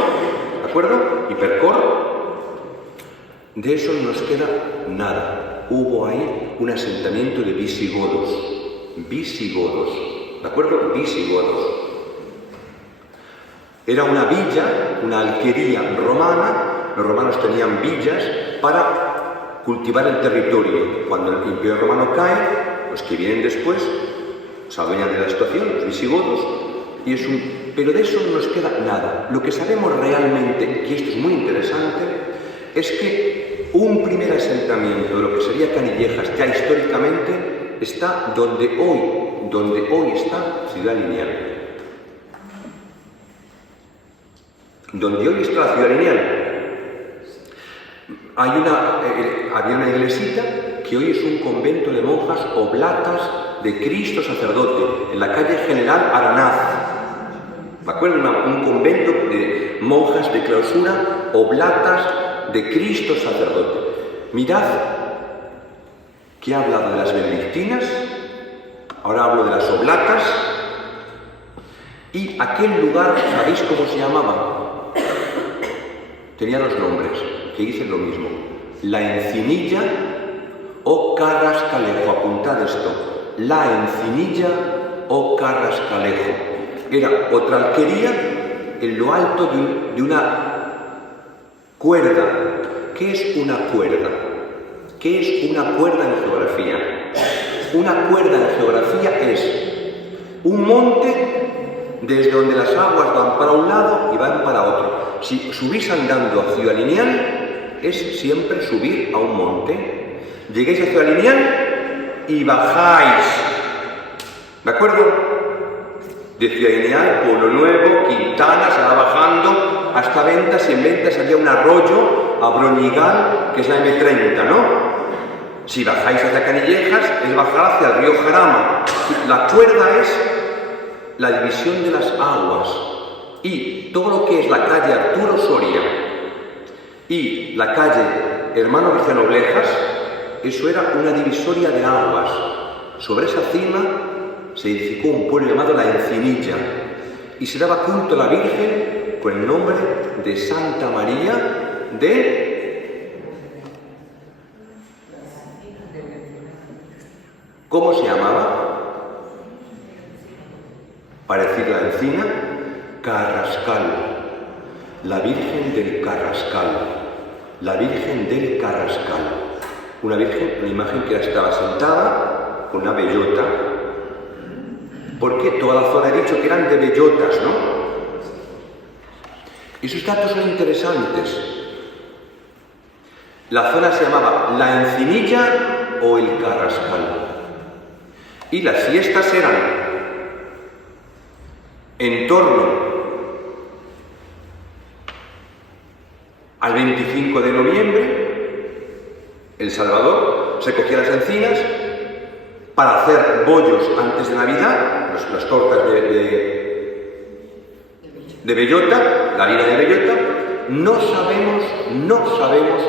¿de acuerdo? Hipercor, de eso no nos queda nada. Hubo ahí un asentamiento de visigodos. ¿De acuerdo? Visigodos. Era una villa, una alquería romana. Los romanos tenían villas para cultivar el territorio. Cuando el Imperio Romano cae, los que vienen después se adueñan de la situación, los visigodos, pero de eso no nos queda nada. Lo que sabemos realmente, y esto es muy interesante, es que un primer asentamiento de lo que sería Canillejas, ya históricamente, está donde hoy está Ciudad Lineal. Donde hoy está la Ciudad Lineal. Había una iglesita que hoy es un convento de monjas oblatas de Cristo Sacerdote, en la calle General Aranaz. ¿De acuerdo? Un convento de monjas de clausura oblatas de Cristo Sacerdote. Mirad que he hablado de las benedictinas, ahora hablo de las oblatas, y aquel lugar, ¿sabéis cómo se llamaba? Tenía dos nombres, que dicen lo mismo. La Encinilla o Carrascalejo. Apuntad esto. La Encinilla o Carrascalejo. Era otra alquería en lo alto de una cuerda. ¿Qué es una cuerda? ¿Qué es una cuerda en geografía? Una cuerda en geografía es un monte desde donde las aguas van para un lado y van para otro. Si subís andando a Ciudad Lineal, es siempre subir a un monte. Lleguéis a Ciudad Lineal y bajáis. ¿De acuerdo? De Ciudad Lineal, Pueblo Nuevo, Quintana, se va bajando hasta Ventas, y en Ventas había un arroyo a Broñigal, que es la M30, ¿no? Si bajáis hacia Canillejas, es bajar hacia el río Jarama. La cuerda es la división de las aguas, y todo lo que es la calle Arturo Soria y la calle Hermano Vicenoblejas, eso era una divisoria de aguas. Sobre esa cima se edificó un pueblo llamado La Encinilla, y se daba culto a la Virgen con el nombre de Santa María de... ¿Cómo se llamaba? Parecida a la encina, Carrascal, la Virgen del Carrascal, la Virgen del Carrascal. Una virgen, una imagen que estaba sentada con una bellota. Porque toda la zona he dicho que eran de bellotas, ¿no? Esos datos son interesantes. La zona se llamaba La Encinilla o el Carrascal. Y las fiestas eran en torno al 25 de noviembre, El Salvador se cogía las encinas para hacer bollos antes de Navidad, las tortas de bellota, la harina de bellota. No sabemos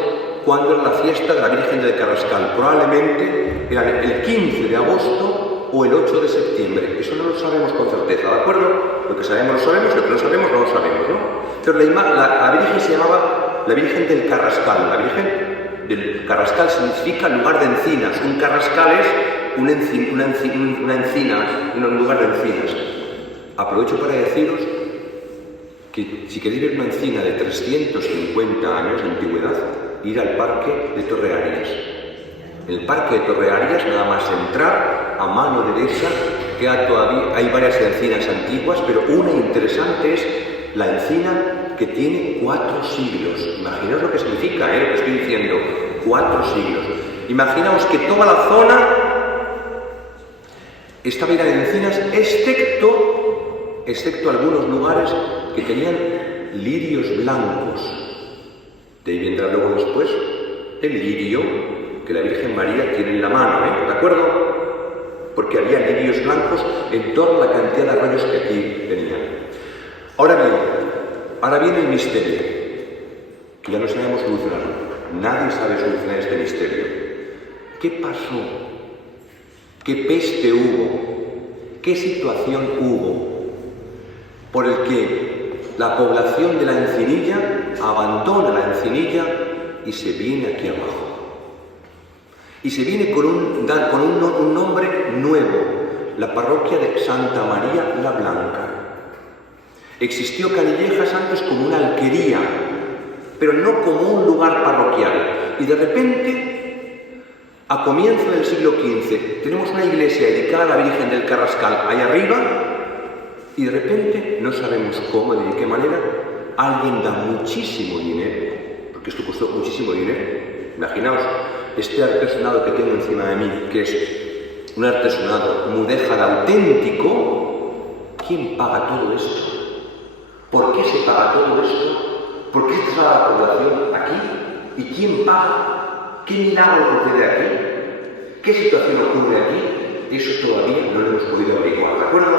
cuándo era la fiesta de la Virgen del Carrascal. Probablemente era el 15 de agosto o el 8 de septiembre. Eso no lo sabemos con certeza, ¿de acuerdo? Lo que sabemos lo sabemos, lo que no sabemos no lo sabemos, ¿no? Pero la Virgen se llamaba la Virgen del Carrascal. La Virgen del Carrascal significa lugar de encinas. Un carrascal es una encina, un lugar de encinas. Aprovecho para deciros que si queréis ver una encina de 350 años de antigüedad, ir al parque de Torre Arias. En el parque de Torre Arias, nada más entrar, a mano derecha, queda todavía, hay varias encinas antiguas, pero una interesante es la encina que tiene 4 siglos. Imaginaos lo que significa, lo que estoy diciendo, 4 siglos. Imaginaos que toda la zona estaba llena de encinas, excepto algunos lugares que tenían lirios blancos. De ahí vendrá luego después el lirio que la Virgen María tiene en la mano, ¿de acuerdo? Porque había lirios blancos en toda la cantidad de arroyos que aquí tenían. Ahora viene el misterio, que ya no sabemos solucionarlo. Nadie sabe solucionar este misterio. ¿Qué pasó? ¿Qué peste hubo? ¿Qué situación hubo por el que la población de la Encinilla abandona la Encinilla y se viene aquí abajo? Y se viene con un nombre nuevo, la parroquia de Santa María la Blanca. Existió Canillejas antes como una alquería, pero no como un lugar parroquial. Y de repente, a comienzo del siglo XV, tenemos una iglesia dedicada a la Virgen del Carrascal ahí arriba, y de repente, no sabemos cómo ni de qué manera, alguien da muchísimo dinero, porque esto costó muchísimo dinero. Imaginaos, este artesonado que tengo encima de mí, que es un artesonado mudéjar auténtico, ¿quién paga todo esto? ¿Por qué se paga todo esto? ¿Por qué está la población aquí? ¿Y quién paga? ¿Qué milagro sucede aquí? ¿Qué situación ocurre aquí? Eso todavía no lo hemos podido averiguar, ¿de acuerdo?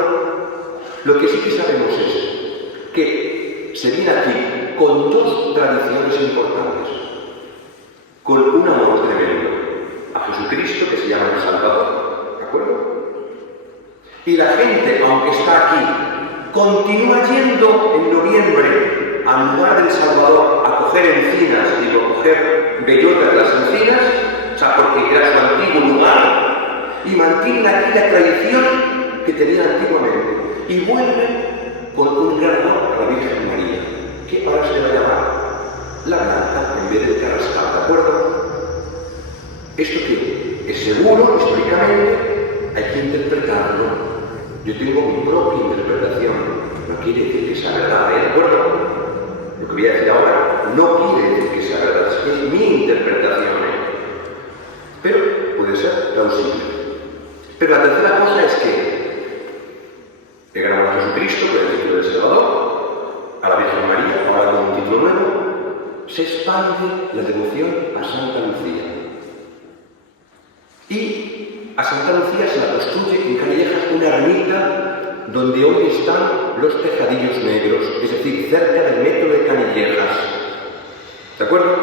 Lo que sí que sabemos es que se viene aquí con 2 tradiciones importantes, con un amor tremendo a Jesucristo, que se llama el Salvador, ¿de acuerdo? Y la gente, aunque está aquí, continúa yendo en noviembre al lugar del Salvador a coger encinas y a coger bellotas de las encinas, o sea, porque era su antiguo lugar, y mantienen aquí la tradición que tenían antiguamente, y vuelven con un gran amor a la Virgen María, que ahora se le va a llamar la Blanca en vez del Carrascal, ¿de acuerdo? Esto que es seguro, históricamente, hay que interpretarlo. Yo tengo mi propia interpretación, no quiere decir que sea verdad, ¿de acuerdo? Lo que voy a decir ahora no quiere decir que sea verdad, es mi interpretación, pero puede ser plausible. Pero la tercera cosa es que le ganamos a Jesucristo, por el título del Salvador, a la Virgen María, ahora como Y a Santa Lucía se la construye en Canillejas una ermita donde hoy están los Tejadillos Negros, es decir, cerca del metro de Canillejas. ¿De acuerdo?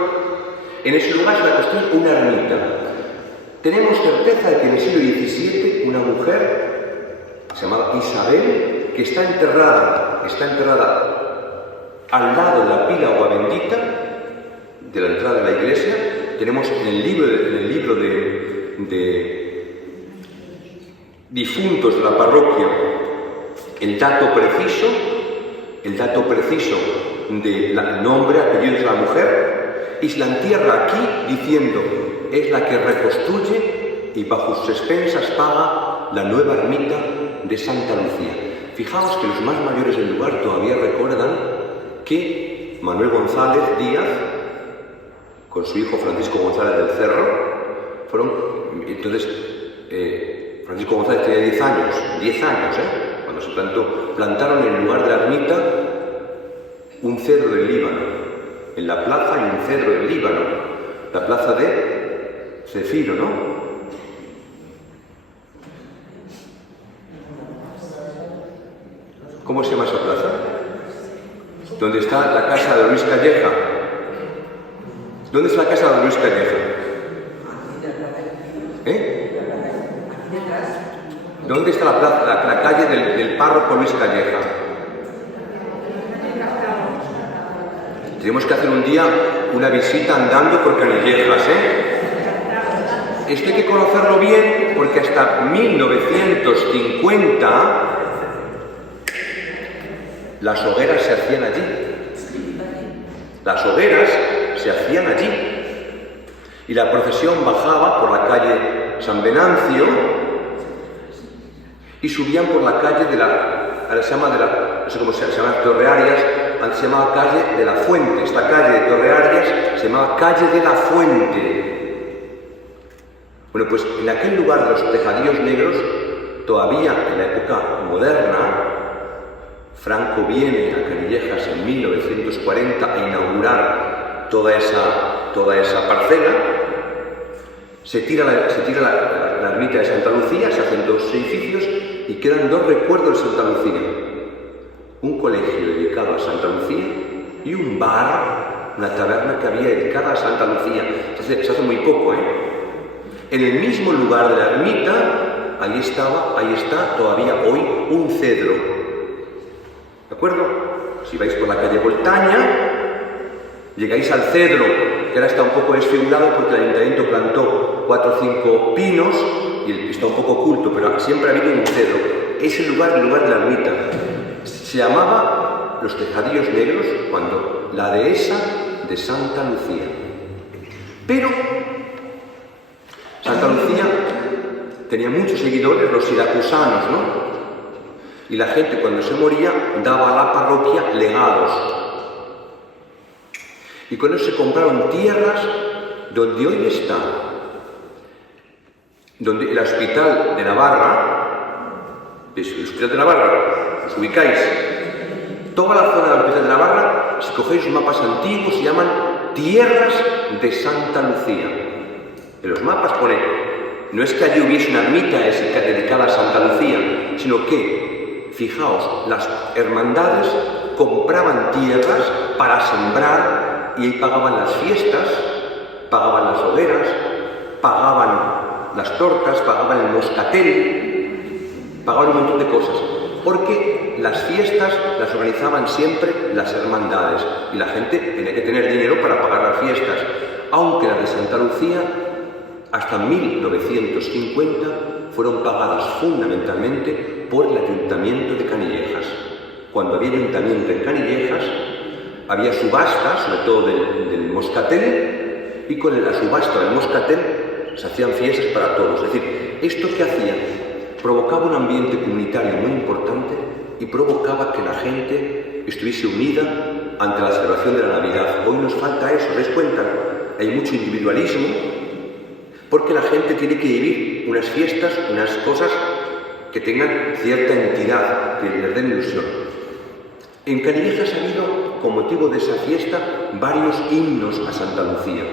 En ese lugar se la construye una ermita. Tenemos certeza de que en el siglo XVII una mujer, llamada Isabel, que está enterrada al lado de la pila agua bendita de la entrada de la iglesia. Tenemos en el libro de difuntos de la parroquia el dato preciso del nombre, apellido de la mujer, y se la entierra aquí diciendo: es la que reconstruye y bajo sus expensas paga la nueva ermita de Santa Lucía. Fijaos que los más mayores del lugar todavía recuerdan que Manuel González Díaz, con su hijo Francisco González del Cerro, Francisco González tenía 10 años, cuando se plantaron en el lugar de la ermita un cedro del Líbano. En la plaza hay un cedro del Líbano, la plaza de Cefiro, ¿no? ¿Cómo se llama esa plaza? ¿Dónde está la casa de Luis Calleja? ¿Dónde está la casa de Luis Calleja? ¿Dónde está la plaza, la calle del párroco Luis Calleja? Tenemos que hacer un día una visita andando por Canillejas, Esto hay que conocerlo bien, porque hasta 1950 las hogueras se hacían allí. Las hogueras se hacían allí. Y la procesión bajaba por la calle San Venancio y subían por la calle ahora se llama no sé cómo se llama, Torrearias, antes se llamaba calle de la Fuente. Esta calle de Torrearias se llamaba calle de la Fuente. Bueno, pues en aquel lugar de los Tejadillos Negros, todavía en la época moderna, Franco viene a Canillejas en 1940 a inaugurar toda esa parcela. Se tira la ermita de Santa Lucía, se hacen 2 edificios y quedan 2 recuerdos de Santa Lucía: un colegio dedicado a Santa Lucía y un bar, una taberna que había dedicada a Santa Lucía. Se hace muy poco, En el mismo lugar de la ermita, ahí está todavía hoy un cedro. ¿De acuerdo? Si vais por la calle Voltaña, llegáis al cedro, que ahora está un poco desfigurado porque el ayuntamiento plantó 4 o 5 pinos y está un poco oculto, pero siempre ha habido un cedro. Es el lugar de la ermita. Se llamaba Los Tejadillos Negros, cuando la dehesa de Santa Lucía. Pero Santa Lucía tenía muchos seguidores, los siracusanos, ¿no? Y la gente, cuando se moría, daba a la parroquia legados. Y con eso se compraron tierras donde hoy está, donde el Hospital de Navarra, ¿os ubicáis? Toda la zona del Hospital de Navarra, si cogéis los mapas antiguos, se llaman Tierras de Santa Lucía. En los mapas pone, no es que allí hubiese una ermita dedicada a Santa Lucía, sino que, fijaos, las hermandades compraban tierras para sembrar y ahí pagaban las fiestas, pagaban las hogueras, pagaban las tortas, pagaban el moscatel, pagaban un montón de cosas, porque las fiestas las organizaban siempre las hermandades y la gente tenía que tener dinero para pagar las fiestas, aunque las de Santa Lucía hasta 1950 fueron pagadas fundamentalmente por el Ayuntamiento de Canillejas. Cuando había ayuntamiento en Canillejas, había subastas, sobre todo del moscatel, y con la subasta del moscatel se hacían fiestas para todos. Es decir, ¿esto qué hacía? Provocaba un ambiente comunitario muy importante y provocaba que la gente estuviese unida ante la celebración de la Navidad. Hoy nos falta eso, ¿os dais cuenta? Hay mucho individualismo, porque la gente tiene que vivir unas fiestas, unas cosas que tengan cierta entidad, que les den ilusión. En Canillejas ha habido, con motivo de esa fiesta, varios himnos a Santa Lucía.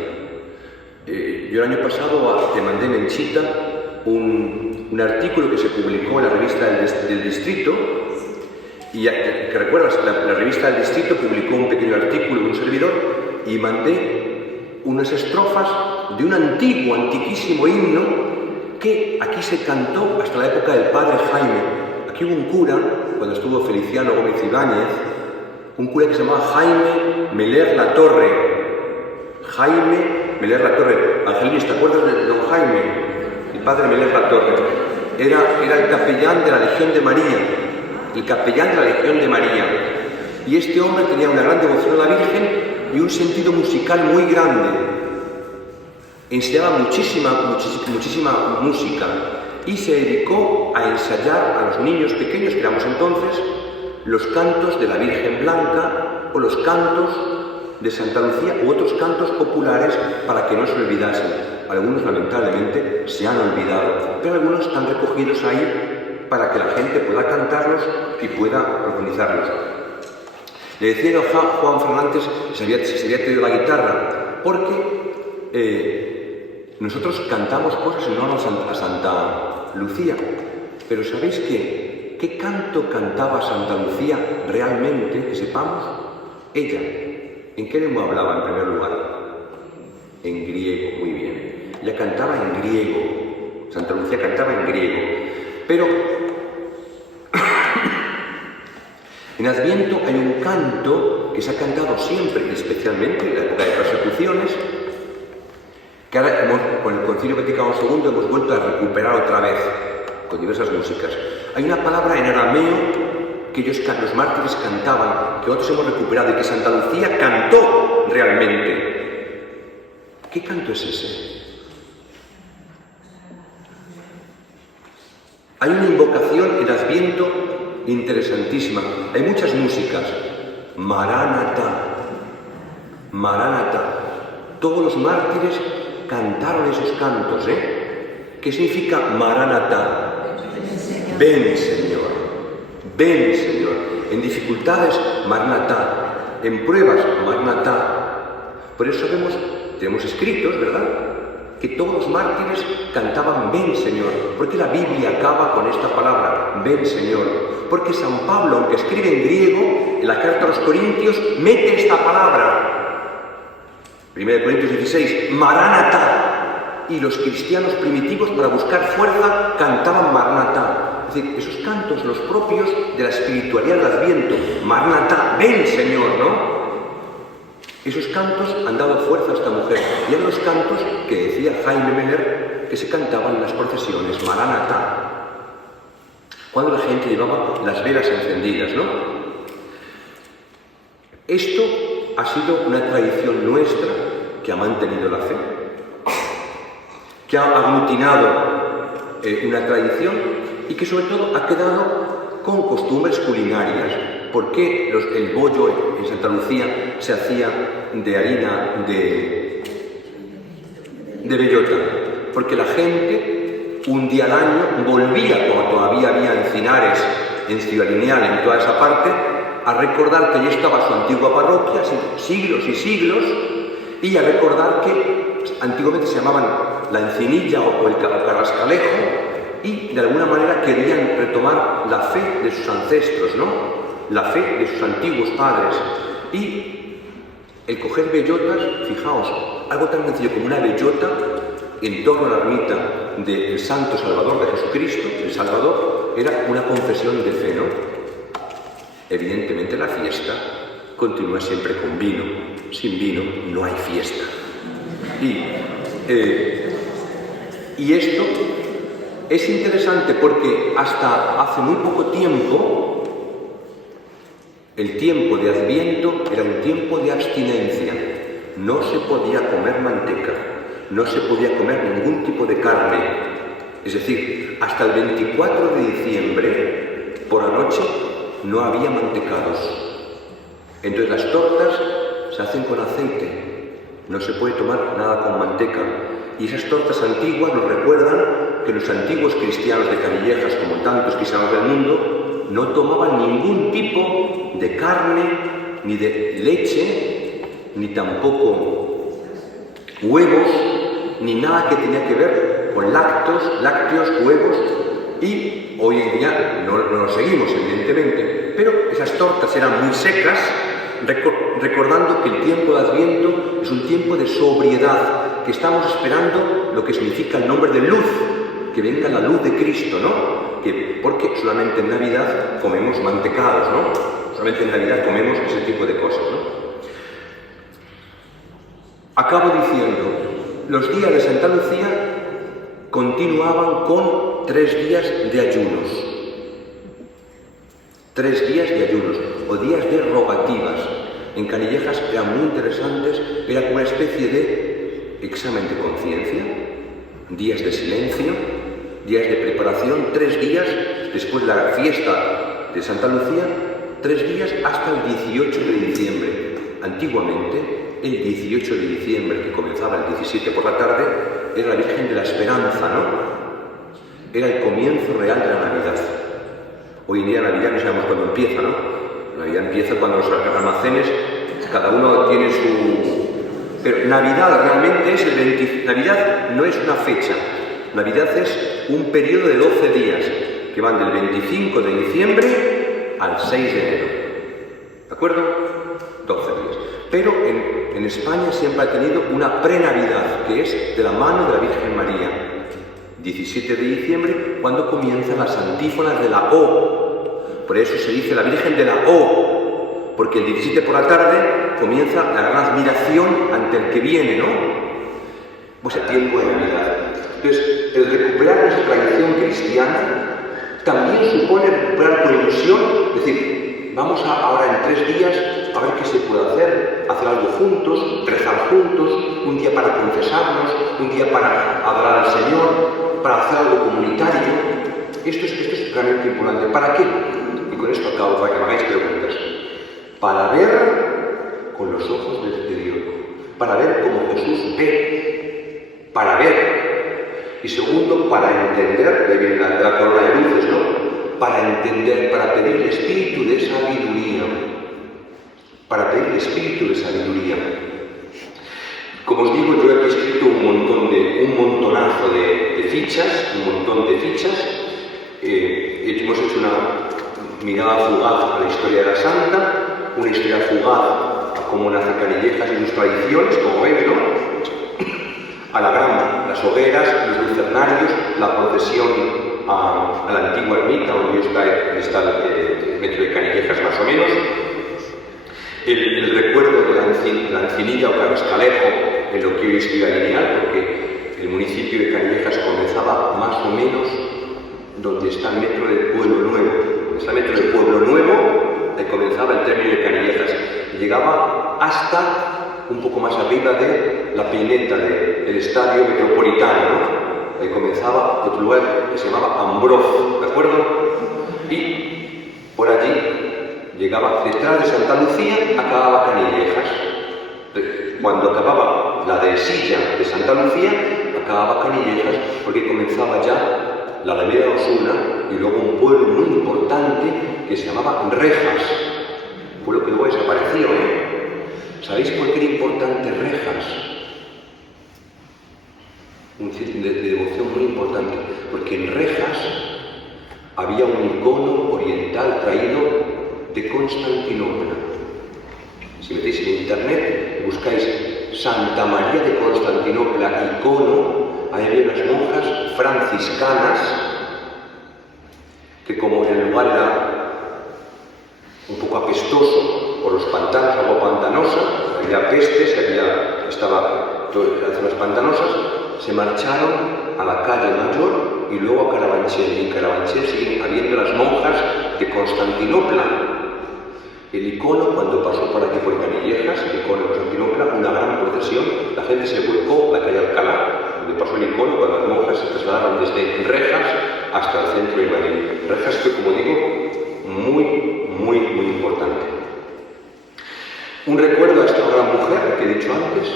Yo el año pasado te mandé Menchita un artículo que se publicó en la revista del Distrito, y que recuerdas, la revista del Distrito publicó un pequeño artículo de un servidor y mandé unas estrofas de un antiquísimo himno que aquí se cantó hasta la época del padre Jaime. Aquí hubo un cura, cuando estuvo Feliciano Gómez Ibáñez, un cura que se llamaba Jaime Meler La Torre. Jaime Meler La Torre. Angelines, ¿te acuerdas de don Jaime? El padre Meler La Torre. Era el capellán de la Legión de María. El capellán de la Legión de María. Y este hombre tenía una gran devoción a la Virgen y un sentido musical muy grande. Enseñaba muchísima música y se dedicó a ensayar a los niños pequeños, que éramos entonces, los cantos de la Virgen Blanca o los cantos de Santa Lucía u otros cantos populares para que no se olvidasen. Algunos lamentablemente se han olvidado, pero algunos están recogidos ahí para que la gente pueda cantarlos y pueda organizarlos. Le decía a Juan Fernández que se había traído la guitarra porque nosotros cantamos cosas en honor a Santa Lucía, pero ¿sabéis qué? ¿Qué canto cantaba Santa Lucía realmente, que sepamos? Ella, ¿en qué lengua hablaba en primer lugar? En griego, muy bien. Ella cantaba en griego, Santa Lucía cantaba en griego, pero en Adviento hay un canto que se ha cantado siempre, especialmente en la época de persecuciones, que ahora con el Concilio Vaticano II hemos vuelto a recuperar otra vez, con diversas músicas. Hay una palabra en arameo que los mártires cantaban, que otros hemos recuperado y que Santa Lucía cantó realmente. ¿Qué canto es ese? Hay una invocación en Adviento interesantísima. Hay muchas músicas. Maranatha. Maranatha. Todos los mártires cantaron esos cantos, ¿Qué significa Maranatha? Ven, Señor. Ven, Señor. En dificultades, Maranatha. En pruebas, Maranatha. Por eso tenemos escritos, ¿verdad?, que todos los mártires cantaban ven, Señor. Porque la Biblia acaba con esta palabra, ven, Señor. Porque San Pablo, aunque escribe en griego, en la carta a los Corintios, mete esta palabra. 1 Corintios 16, Maranatha. Y los cristianos primitivos, para buscar fuerza, cantaban Maranatha. Es decir, esos cantos, los propios de la espiritualidad del Adviento. Maranatha, ven, Señor, ¿no? Esos cantos han dado fuerza a esta mujer. Y eran los cantos que decía Jaime Meler que se cantaban en las procesiones, Maranatha, cuando la gente llevaba las velas encendidas, ¿no? Esto ha sido una tradición nuestra que ha mantenido la fe, que ha aglutinado una tradición y que sobre todo ha quedado con costumbres culinarias. ¿Por qué el bollo en Santa Lucía se hacía de harina de bellota? Porque la gente un día al año volvía, como todavía había encinares en Ciudad Lineal, en toda esa parte, a recordar que allí estaba su antigua parroquia, siglos y siglos, y a recordar que antiguamente se llamaban la Encinilla o el Carrascalejo, y de alguna manera querían retomar la fe de sus ancestros, ¿no? La fe de sus antiguos padres. Y el coger bellotas, fijaos, algo tan sencillo como una bellota en torno a la ermita del Santo Salvador de Jesucristo, el Salvador, era una confesión de fe, ¿no? Evidentemente la fiesta continúa siempre con vino. Sin vino no hay fiesta. Y esto es interesante porque hasta hace muy poco tiempo el tiempo de Adviento era un tiempo de abstinencia. No se podía comer manteca, no se podía comer ningún tipo de carne. Es decir, hasta el 24 de diciembre, por la noche, no había mantecados. Entonces las tortas se hacen con aceite, no se puede tomar nada con manteca. Y esas tortas antiguas nos recuerdan que los antiguos cristianos de Canillejas, como tantos cristianos del mundo, no tomaban ningún tipo de carne, ni de leche, ni tampoco huevos, ni nada que tenía que ver con lácteos, huevos, y hoy en día no lo seguimos, evidentemente, pero esas tortas eran muy secas, recordando que el tiempo de Adviento es un tiempo de sobriedad, que estamos esperando lo que significa el nombre de luz, que venga la luz de Cristo, ¿no? Porque solamente en Navidad comemos mantecados, ¿no? Solamente en Navidad comemos ese tipo de cosas, ¿no? Acabo diciendo, los días de Santa Lucía continuaban con 3 días de ayunos. 3 días de ayunos, o días de rogativas. En Canillejas eran muy interesantes, era como una especie de examen de conciencia, días de silencio, días de preparación, 3 días después de la fiesta de Santa Lucía, 3 días hasta el 18 de diciembre. Antiguamente, el 18 de diciembre, que comenzaba el 17 por la tarde, era la Virgen de la Esperanza, ¿no? Era el comienzo real de la Navidad. Hoy en día la Navidad no sabemos cuándo empieza, ¿no? La Navidad empieza cuando los almacenes, cada uno tiene su... Pero Navidad realmente es el 20... Navidad no es una fecha. Navidad es un periodo de 12 días, que van del 25 de diciembre al 6 de enero. ¿De acuerdo? 12 días. Pero en España siempre ha tenido una pre-Navidad, que es de la mano de la Virgen María. 17 de diciembre, cuando comienzan las antífonas de la O. Por eso se dice la Virgen de la O, porque el 17 por la tarde comienza la gran admiración ante el que viene, ¿no? Pues el tiempo de Navidad. Entonces, el recuperar nuestra tradición cristiana también supone recuperar con ilusión, es decir, vamos ahora en 3 días a ver qué se puede hacer algo juntos, rezar juntos, un día para confesarnos, un día para adorar al Señor, para hacer algo comunitario. Esto es realmente importante. ¿Para qué? Y con esto acabo, para que me hagáis preguntas. Para ver con los ojos de Dios, para ver como Jesús ve, para ver. Y segundo, para entender, de ahí viene la corona de luces, ¿no? Para entender, para pedir el espíritu de sabiduría. Para pedir el espíritu de sabiduría. Como os digo, yo he escrito un montonazo de fichas, un montón de fichas. Hemos hecho una mirada fugaz a la historia de la Santa, una historia fugaz a cómo nace Canillejas y sus tradiciones, como veis, ¿no? A las hogueras, los lucernarios, la procesión a la antigua ermita, donde está el metro de Canillejas más o menos, el recuerdo de la Encinilla o Carrascalejo, en lo que hoy es Ciudad Lineal, porque el municipio de Canillejas comenzaba más o menos donde está el metro del Pueblo Nuevo. Donde está el metro del Pueblo Nuevo, ahí comenzaba el término de Canillejas, y llegaba hasta un poco más arriba de la peineta del estadio metropolitano, ¿no? Ahí comenzaba otro lugar que se llamaba Ambroz, ¿de acuerdo? Y por allí llegaba, detrás de Santa Lucía, acababa Canillejas. Cuando acababa la dehesilla de Santa Lucía, acababa Canillejas, porque comenzaba ya la Alameda de Osuna y luego un pueblo muy importante que se llamaba Rejas, un pueblo que luego desapareció, ¿eh? ¿Sabéis por qué era importante Rejas? Un sitio de devoción muy importante, porque en Rejas había un icono oriental traído de Constantinopla. Si metéis en internet, buscáis Santa María de Constantinopla, icono, ahí había unas monjas franciscanas que, como en el lugar era un poco apestoso por los pantanos, agua pantanosa, había pestes, estaba todas las zonas pantanosas, se marcharon a la calle Mayor y luego a Carabanchel. Y en Carabanchel siguen habiendo las monjas de Constantinopla. El icono, cuando pasó por aquí por Canillejas, el icono de Constantinopla, una gran procesión, la gente se volcó a la calle Alcalá, donde pasó el icono, cuando las monjas se trasladaron desde Rejas hasta el centro de Madrid. Rejas fue, como digo, muy importante. Un recuerdo a esta gran mujer que he dicho antes.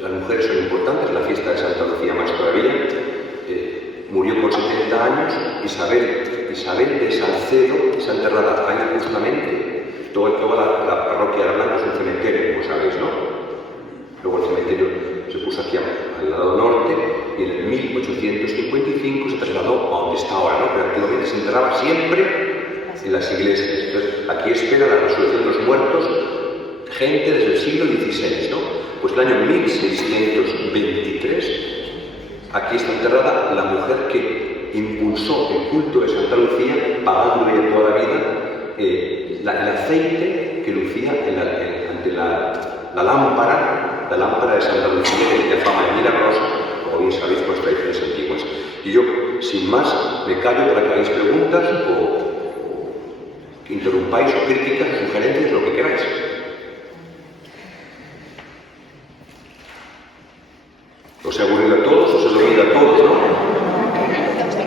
Las mujeres son importantes, la fiesta de Santa Lucía más todavía. Murió con 70 años, Isabel de Salcedo, está enterrada ahí justamente. Toda la parroquia de Blanco es un cementerio, como sabéis, ¿no? Luego el cementerio se puso aquí al lado norte, y en el 1855 se trasladó a donde está ahora, ¿no? Pero antiguamente se enterraba siempre en las iglesias. Entonces, aquí espera la resurrección de los muertos gente desde el siglo XVI, ¿no? Pues el año 1623, aquí está enterrada la mujer que impulsó el culto de Santa Lucía, pagándole toda la vida el aceite que lucía ante la lámpara de Santa Lucía, que de fama de milagrosa, como bien sabéis por las tradiciones antiguas. Y yo, sin más, me callo para que hagáis preguntas o que interrumpáis o críticas o sugerencias, lo que queráis. Os he aburrido a todos, os he dormido a todos, ¿no? Te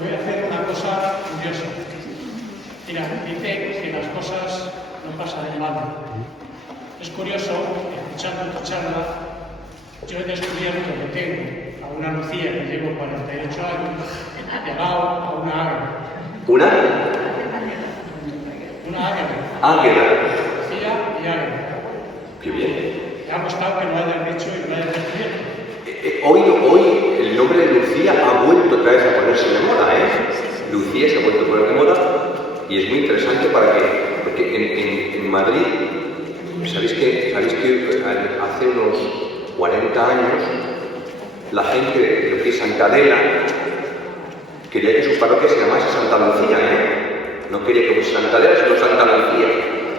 voy a hacer una cosa curiosa. Mira, dice que las cosas no pasan en vano. Es curioso, escuchando tu charla, yo he descubierto que tengo a una Lucía que llevo 48 años, llegado a una águila. ¿Una? Una águila. Águila. Lucía y águila. Qué bien. Me ha gustado que lo hayas dicho y lo hayas descubierto. Hoy el nombre de Lucía ha vuelto otra vez a ponerse de moda, ¿eh? Lucía se ha vuelto a poner de moda y es muy interesante porque en Madrid, ¿sabéis que hace unos 40 años la gente de lo que es Santa Adela quería que su parroquia se llamase Santa Lucía, ¿eh? No quería que fuese Santa Adela, sino Santa Lucía.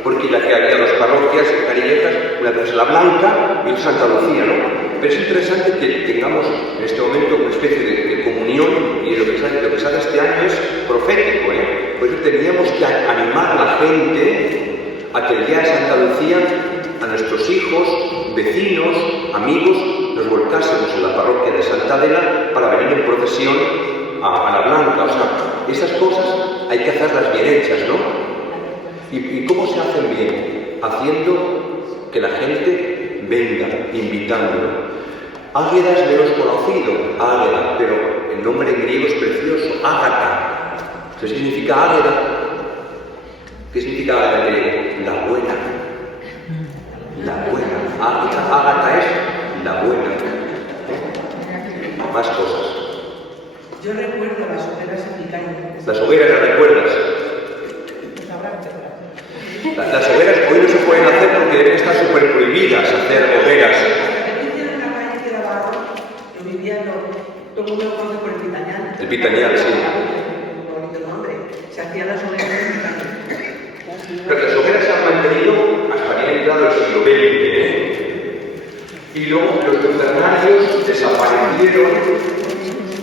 Porque la que había dos parroquias cariñetas, una es la Blanca y otra Santa Lucía, ¿no? Pero es interesante que tengamos en este momento una especie de comunión y lo que se hace este año es profético, ¿eh? Por eso teníamos que animar a la gente a que el día de Santa Lucía a nuestros hijos, vecinos, amigos, nos volcásemos en la parroquia de Santa Adela para venir en procesión a la Blanca. O sea, esas cosas hay que hacerlas bien hechas, ¿no? ¿Y cómo se hacen bien? Haciendo que la gente venga, invitándolo. Águeda es menos conocido, Águeda, pero el nombre en griego es precioso, Ágata. ¿Qué significa Águeda? ¿Qué significa Águeda en griego? La buena. La buena. Ágata es la buena. Más cosas. Yo recuerdo las hogueras en Picaña. ¿Las hogueras las recuerdas? Las hogueras hoy no se pueden hacer porque deben estar súper prohibidas hacer hogueras. Yo hicieron una calle que era barro, yo vivía todo el mundo lo conoce por el Pitañal. El Pitañal, sí. Un bonito nombre. Se hacían las hogueras en Pitañal. Pero las hogueras se han mantenido hasta bien entrado el siglo XX, ¿eh? Y luego los lucernarios desaparecieron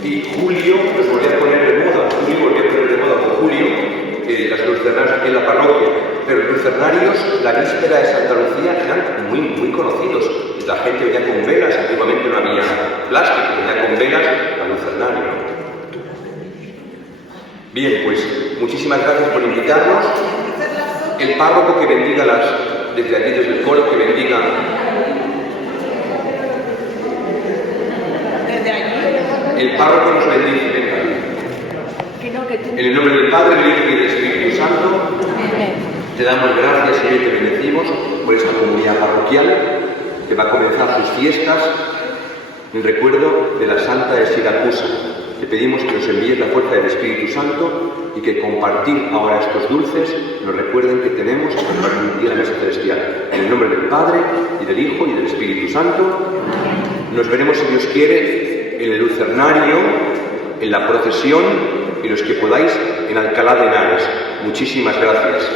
y Julio los volvió a poner de moda. Julio volvió a poner de moda con Julio las lucernarios aquí en la parroquia. Pero los lucernarios, la víspera de Santa Lucía, eran muy, muy conocidos. La gente venía con velas, antiguamente no había plástico, venía con velas al lucernario. Bien, pues muchísimas gracias por invitarnos. El párroco que bendiga desde aquí, desde el coro, que bendiga. El párroco nos bendice, venga. En el nombre del Padre, del Hijo y del Espíritu Santo, te damos gracias, Señor, y te bendecimos por esta comunidad parroquial que va a comenzar sus fiestas en recuerdo de la Santa de Siracusa. Te pedimos que nos envíes la fuerza del Espíritu Santo y que compartir ahora estos dulces nos recuerden que tenemos que compartir la mesa celestial. En el nombre del Padre, y del Hijo, y del Espíritu Santo. Nos veremos, si Dios quiere, en el lucernario, en la procesión, y los que podáis, en Alcalá de Henares. Muchísimas gracias.